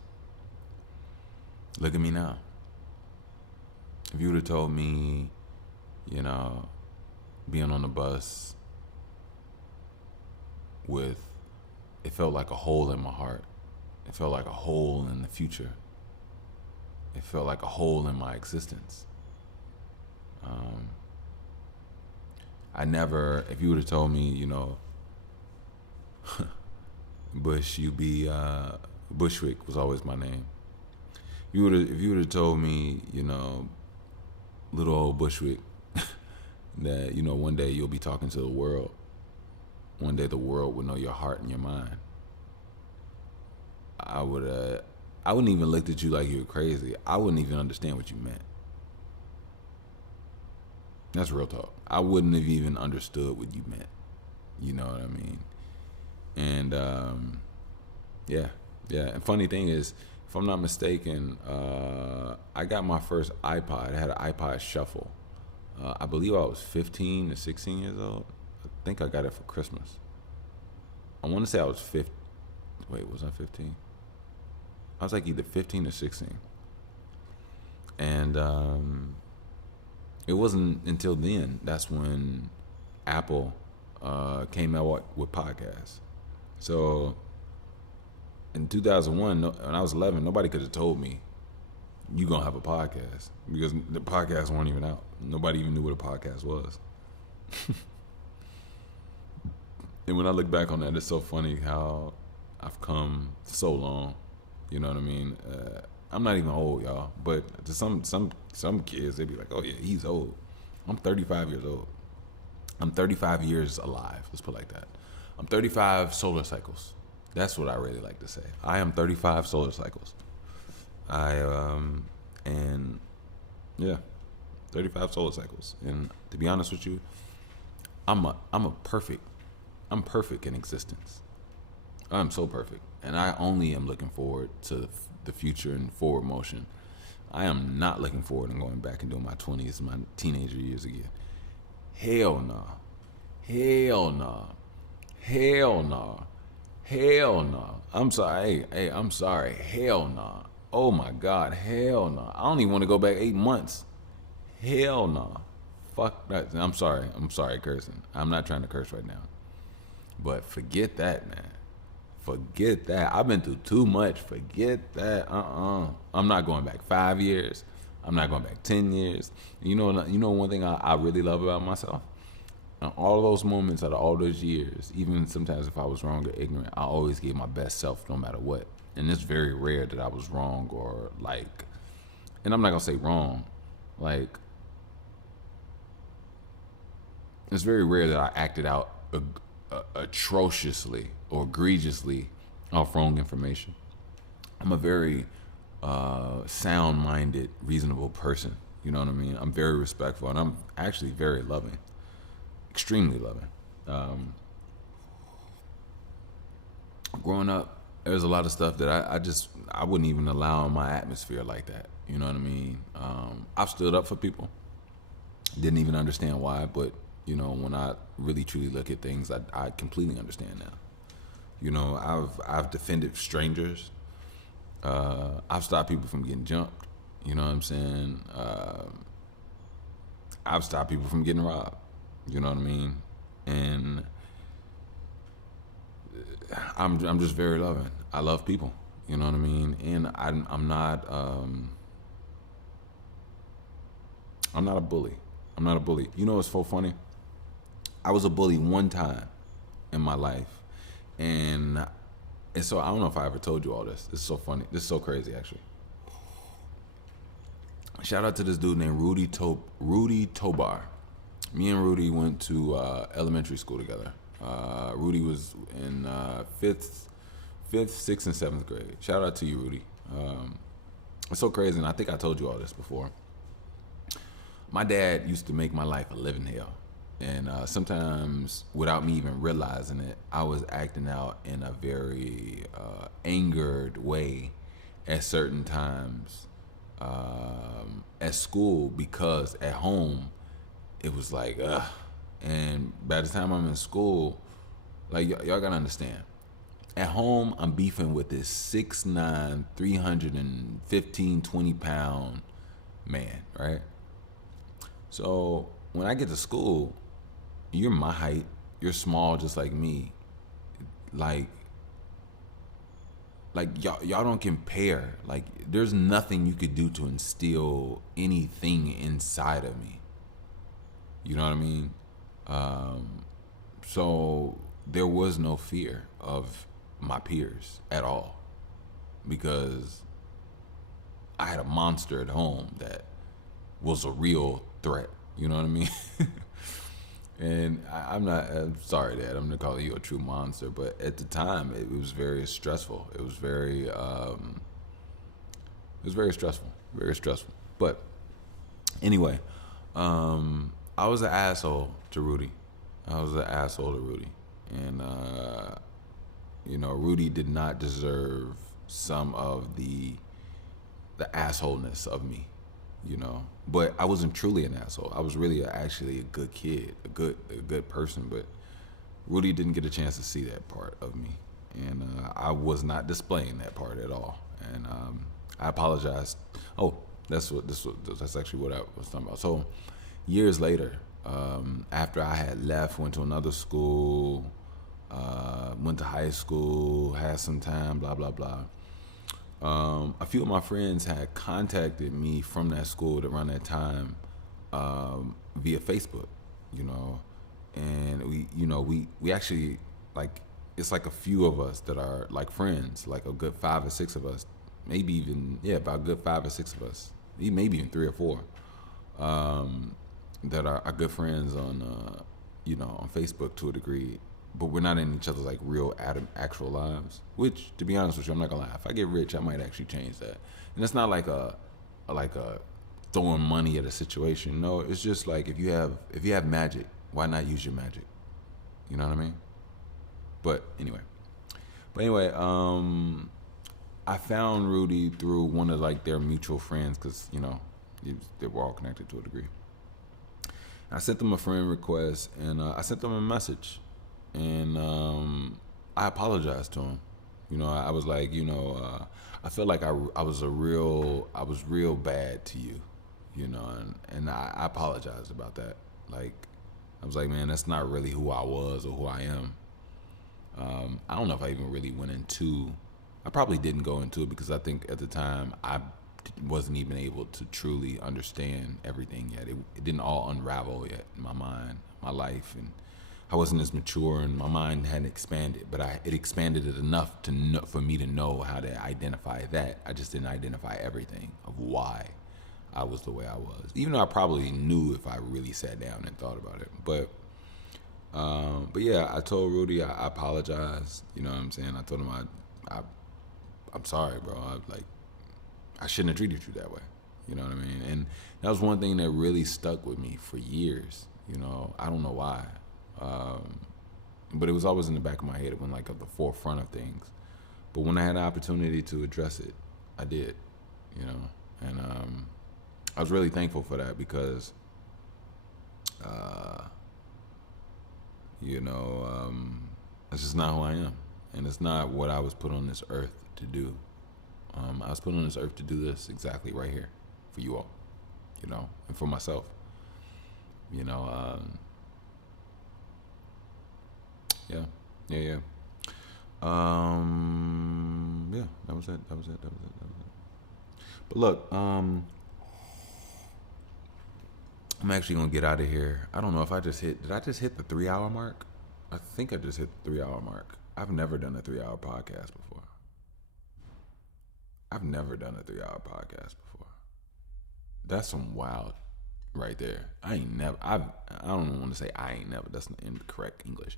look at me now. If you would have told me, you know, being on the bus with, it felt like a hole in my heart. It felt like a hole in the future. It felt like a hole in my existence. I never, if you would have told me, you know, Bushwick was always my name. If you would have told me, you know, little old Bushwick, that, you know, one day you'll be talking to the world. One day the world will know your heart and your mind. I wouldn't even looked at you like you were crazy. I wouldn't even understand what you meant. That's real talk. I wouldn't have even understood what you meant. You know what I mean? And yeah. And funny thing is, if I'm not mistaken, I got my first iPod. I had an iPod Shuffle. I believe I was 15 to 16 years old. I think I got it for Christmas. I want to say I was 15. Wait, was I 15? I was like either 15 or 16. And it wasn't until then, that's when Apple came out with podcasts. So in 2001, when I was 11, nobody could have told me you gonna have a podcast, because the podcasts weren't even out. Nobody even knew what a podcast was. And when I look back on that, it's so funny how I've come so long. You know what I mean? I'm not even old, y'all. But to some kids, they'd be like, "Oh yeah, he's old." I'm 35 years old. I'm 35 years alive. Let's put it like that. I'm 35 solar cycles. That's what I really like to say. I am 35 solar cycles. And yeah, 35 solar cycles. And to be honest with you, I'm perfect in existence. I'm so perfect. And I only am looking forward to the future and forward motion. I am not looking forward and going back and doing my 20s, my teenager years again. Hell no. Hell no. Hell no. Hell no. I'm sorry. Hey, I'm sorry. Hell no. Oh my God. Hell no. I don't even want to go back 8 months. Hell no. Fuck that. I'm sorry cursing. I'm not trying to curse right now. But forget that, man. Forget that. I've been through too much. Forget that. I'm not going back 5 years. I'm not going back 10 years. You know one thing I really love about myself? All those moments out of all those years, even sometimes if I was wrong or ignorant, I always gave my best self no matter what. And it's very rare that I was wrong or like, and I'm not going to say wrong, like, it's very rare that I acted out atrociously or egregiously off wrong information. I'm a very sound-minded, reasonable person. You know what I mean? I'm very respectful, and I'm actually very loving, extremely loving. Growing up, there's a lot of stuff that I wouldn't even allow in my atmosphere like that. You know what I mean? I've stood up for people. Didn't even understand why, but you know, when I really truly look at things, I completely understand now. You know, I've defended strangers. I've stopped people from getting jumped. You know what I'm saying? I've stopped people from getting robbed. You know what I mean? And I'm just very loving. I love people. You know what I mean? And I'm not a bully. I'm not a bully. You know what's so funny? I was a bully one time in my life, and so I don't know if I ever told you all this. This is so funny. This is so crazy, actually. Shout out to this dude named Rudy Tobar. Me and Rudy went to elementary school together. Rudy was in fifth, sixth, and seventh grade. Shout out to you, Rudy. It's so crazy, and I think I told you all this before. My dad used to make my life a living hell. And sometimes, without me even realizing it, I was acting out in a very angered way at certain times at school, because at home it was like, ugh. And by the time I'm in school, like y'all gotta understand, at home I'm beefing with this 6'9", 315, 20-pound man, right? So when I get to school, you're my height, you're small just like me. Like y'all don't compare. Like there's nothing you could do to instill anything inside of me. You know what I mean? So there was no fear of my peers at all, because I had a monster at home that was a real threat. You know what I mean? And I'm sorry, Dad, I'm gonna call you a true monster, but at the time it was very stressful. It was very stressful, very stressful. But anyway, I was an asshole to Rudy. And Rudy did not deserve some of the assholeness of me. But I wasn't truly an asshole. I was really actually a good kid, a good person. But Rudy didn't get a chance to see that part of me, and I was not displaying that part at all. And I apologized. Oh, that's actually what I was talking about. So years later, after I had left, went to another school, went to high school, had some time, blah blah blah. A few of my friends had contacted me from that school around that time via Facebook, and we actually, like, it's like a few of us that are like friends, like a good 5 or 6 of us, maybe even about a good 5 or 6 of us, maybe even 3 or 4, that are good friends on on Facebook to a degree. But we're not in each other's like real actual lives. Which, to be honest with you, I'm not gonna lie. If I get rich, I might actually change that. And it's not like a throwing money at a situation. No, it's just like if you have magic, why not use your magic? You know what I mean? But anyway, I found Rudy through one of like their mutual friends, because they were all connected to a degree. I sent them a friend request, and I sent them a message. And I apologized to him. I was like, I felt like I was real bad to you, and I apologized about that. Like, I was like, man, that's not really who I was or who I am. I don't know if I even really went into. I probably didn't go into it, because I think at the time I wasn't even able to truly understand everything yet. It didn't all unravel yet in my mind, my life, and I wasn't as mature, and my mind hadn't expanded, but it expanded it enough for me to know how to identify that. I just didn't identify everything of why I was the way I was, even though I probably knew if I really sat down and thought about it. But yeah, I told Rudy I apologized. You know what I'm saying? I told him I'm sorry, bro. I shouldn't have treated you that way. You know what I mean? And that was one thing that really stuck with me for years. I don't know why. But it was always in the back of my head. It went like at the forefront of things. But when I had the opportunity to address it, I did, and I was really thankful for that, because it's just not who I am, and it's not what I was put on this earth to do. I was put on this earth to do this exactly right here for you all, and for myself. Yeah. Yeah, that was it. That was it. That was it. That was it. But look, I'm actually gonna get out of here. I don't know if I just hit. Did I just hit the 3 hour mark? I think I just hit the 3 hour mark. I've never done a 3 hour podcast before. I've never done a 3 hour podcast before. That's some wild right there. I ain't never. I don't want to say I ain't never. That's not incorrect English.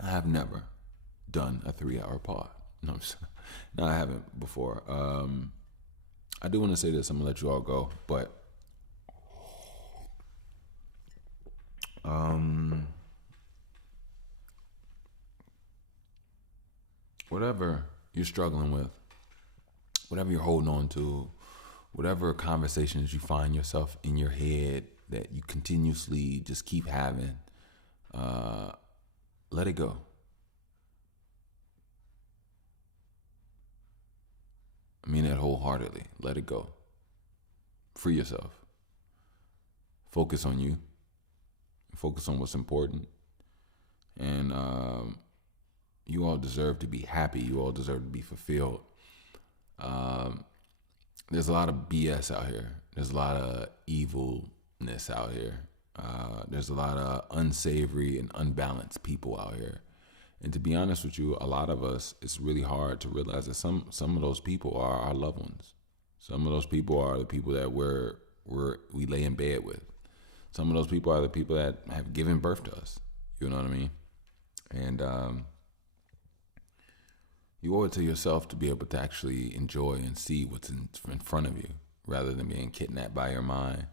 I have never done a 3 hour pod. No, no, I haven't before. I do want to say this. I'm gonna let you all go, but whatever you're struggling with, whatever you're holding on to, whatever conversations you find yourself in your head that you continuously just keep having, let it go. I mean that wholeheartedly. Let it go. Free yourself. Focus on you. Focus on what's important. And you all deserve to be happy. You all deserve to be fulfilled. There's a lot of BS out here. There's a lot of evilness out here. There's a lot of unsavory and unbalanced people out here. And to be honest with you, a lot of us, it's really hard to realize that some of those people are our loved ones. Some of those people are the people that we lay in bed with. Some of those people are the people that have given birth to us. You know what I mean? And you owe it to yourself to be able to actually enjoy and see what's in front of you, rather than being kidnapped by your mind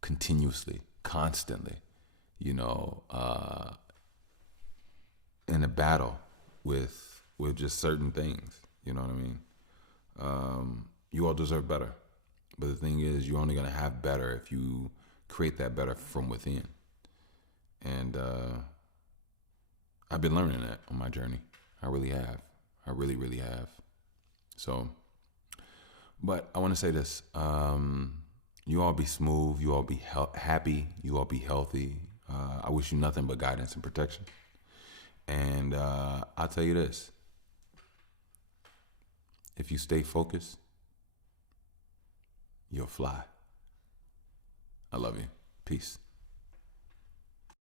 continuously, constantly. You know, in a battle with just certain things. You know what I mean? You all deserve better. But the thing is, you're only going to have better if you create that better from within. And I've been learning that on my journey. I really have. I really, really have. So, but I want to say this. You all be smooth. You all be happy. You all be healthy. I wish you nothing but guidance and protection. And I'll tell you this. If you stay focused, you'll fly. I love you. Peace.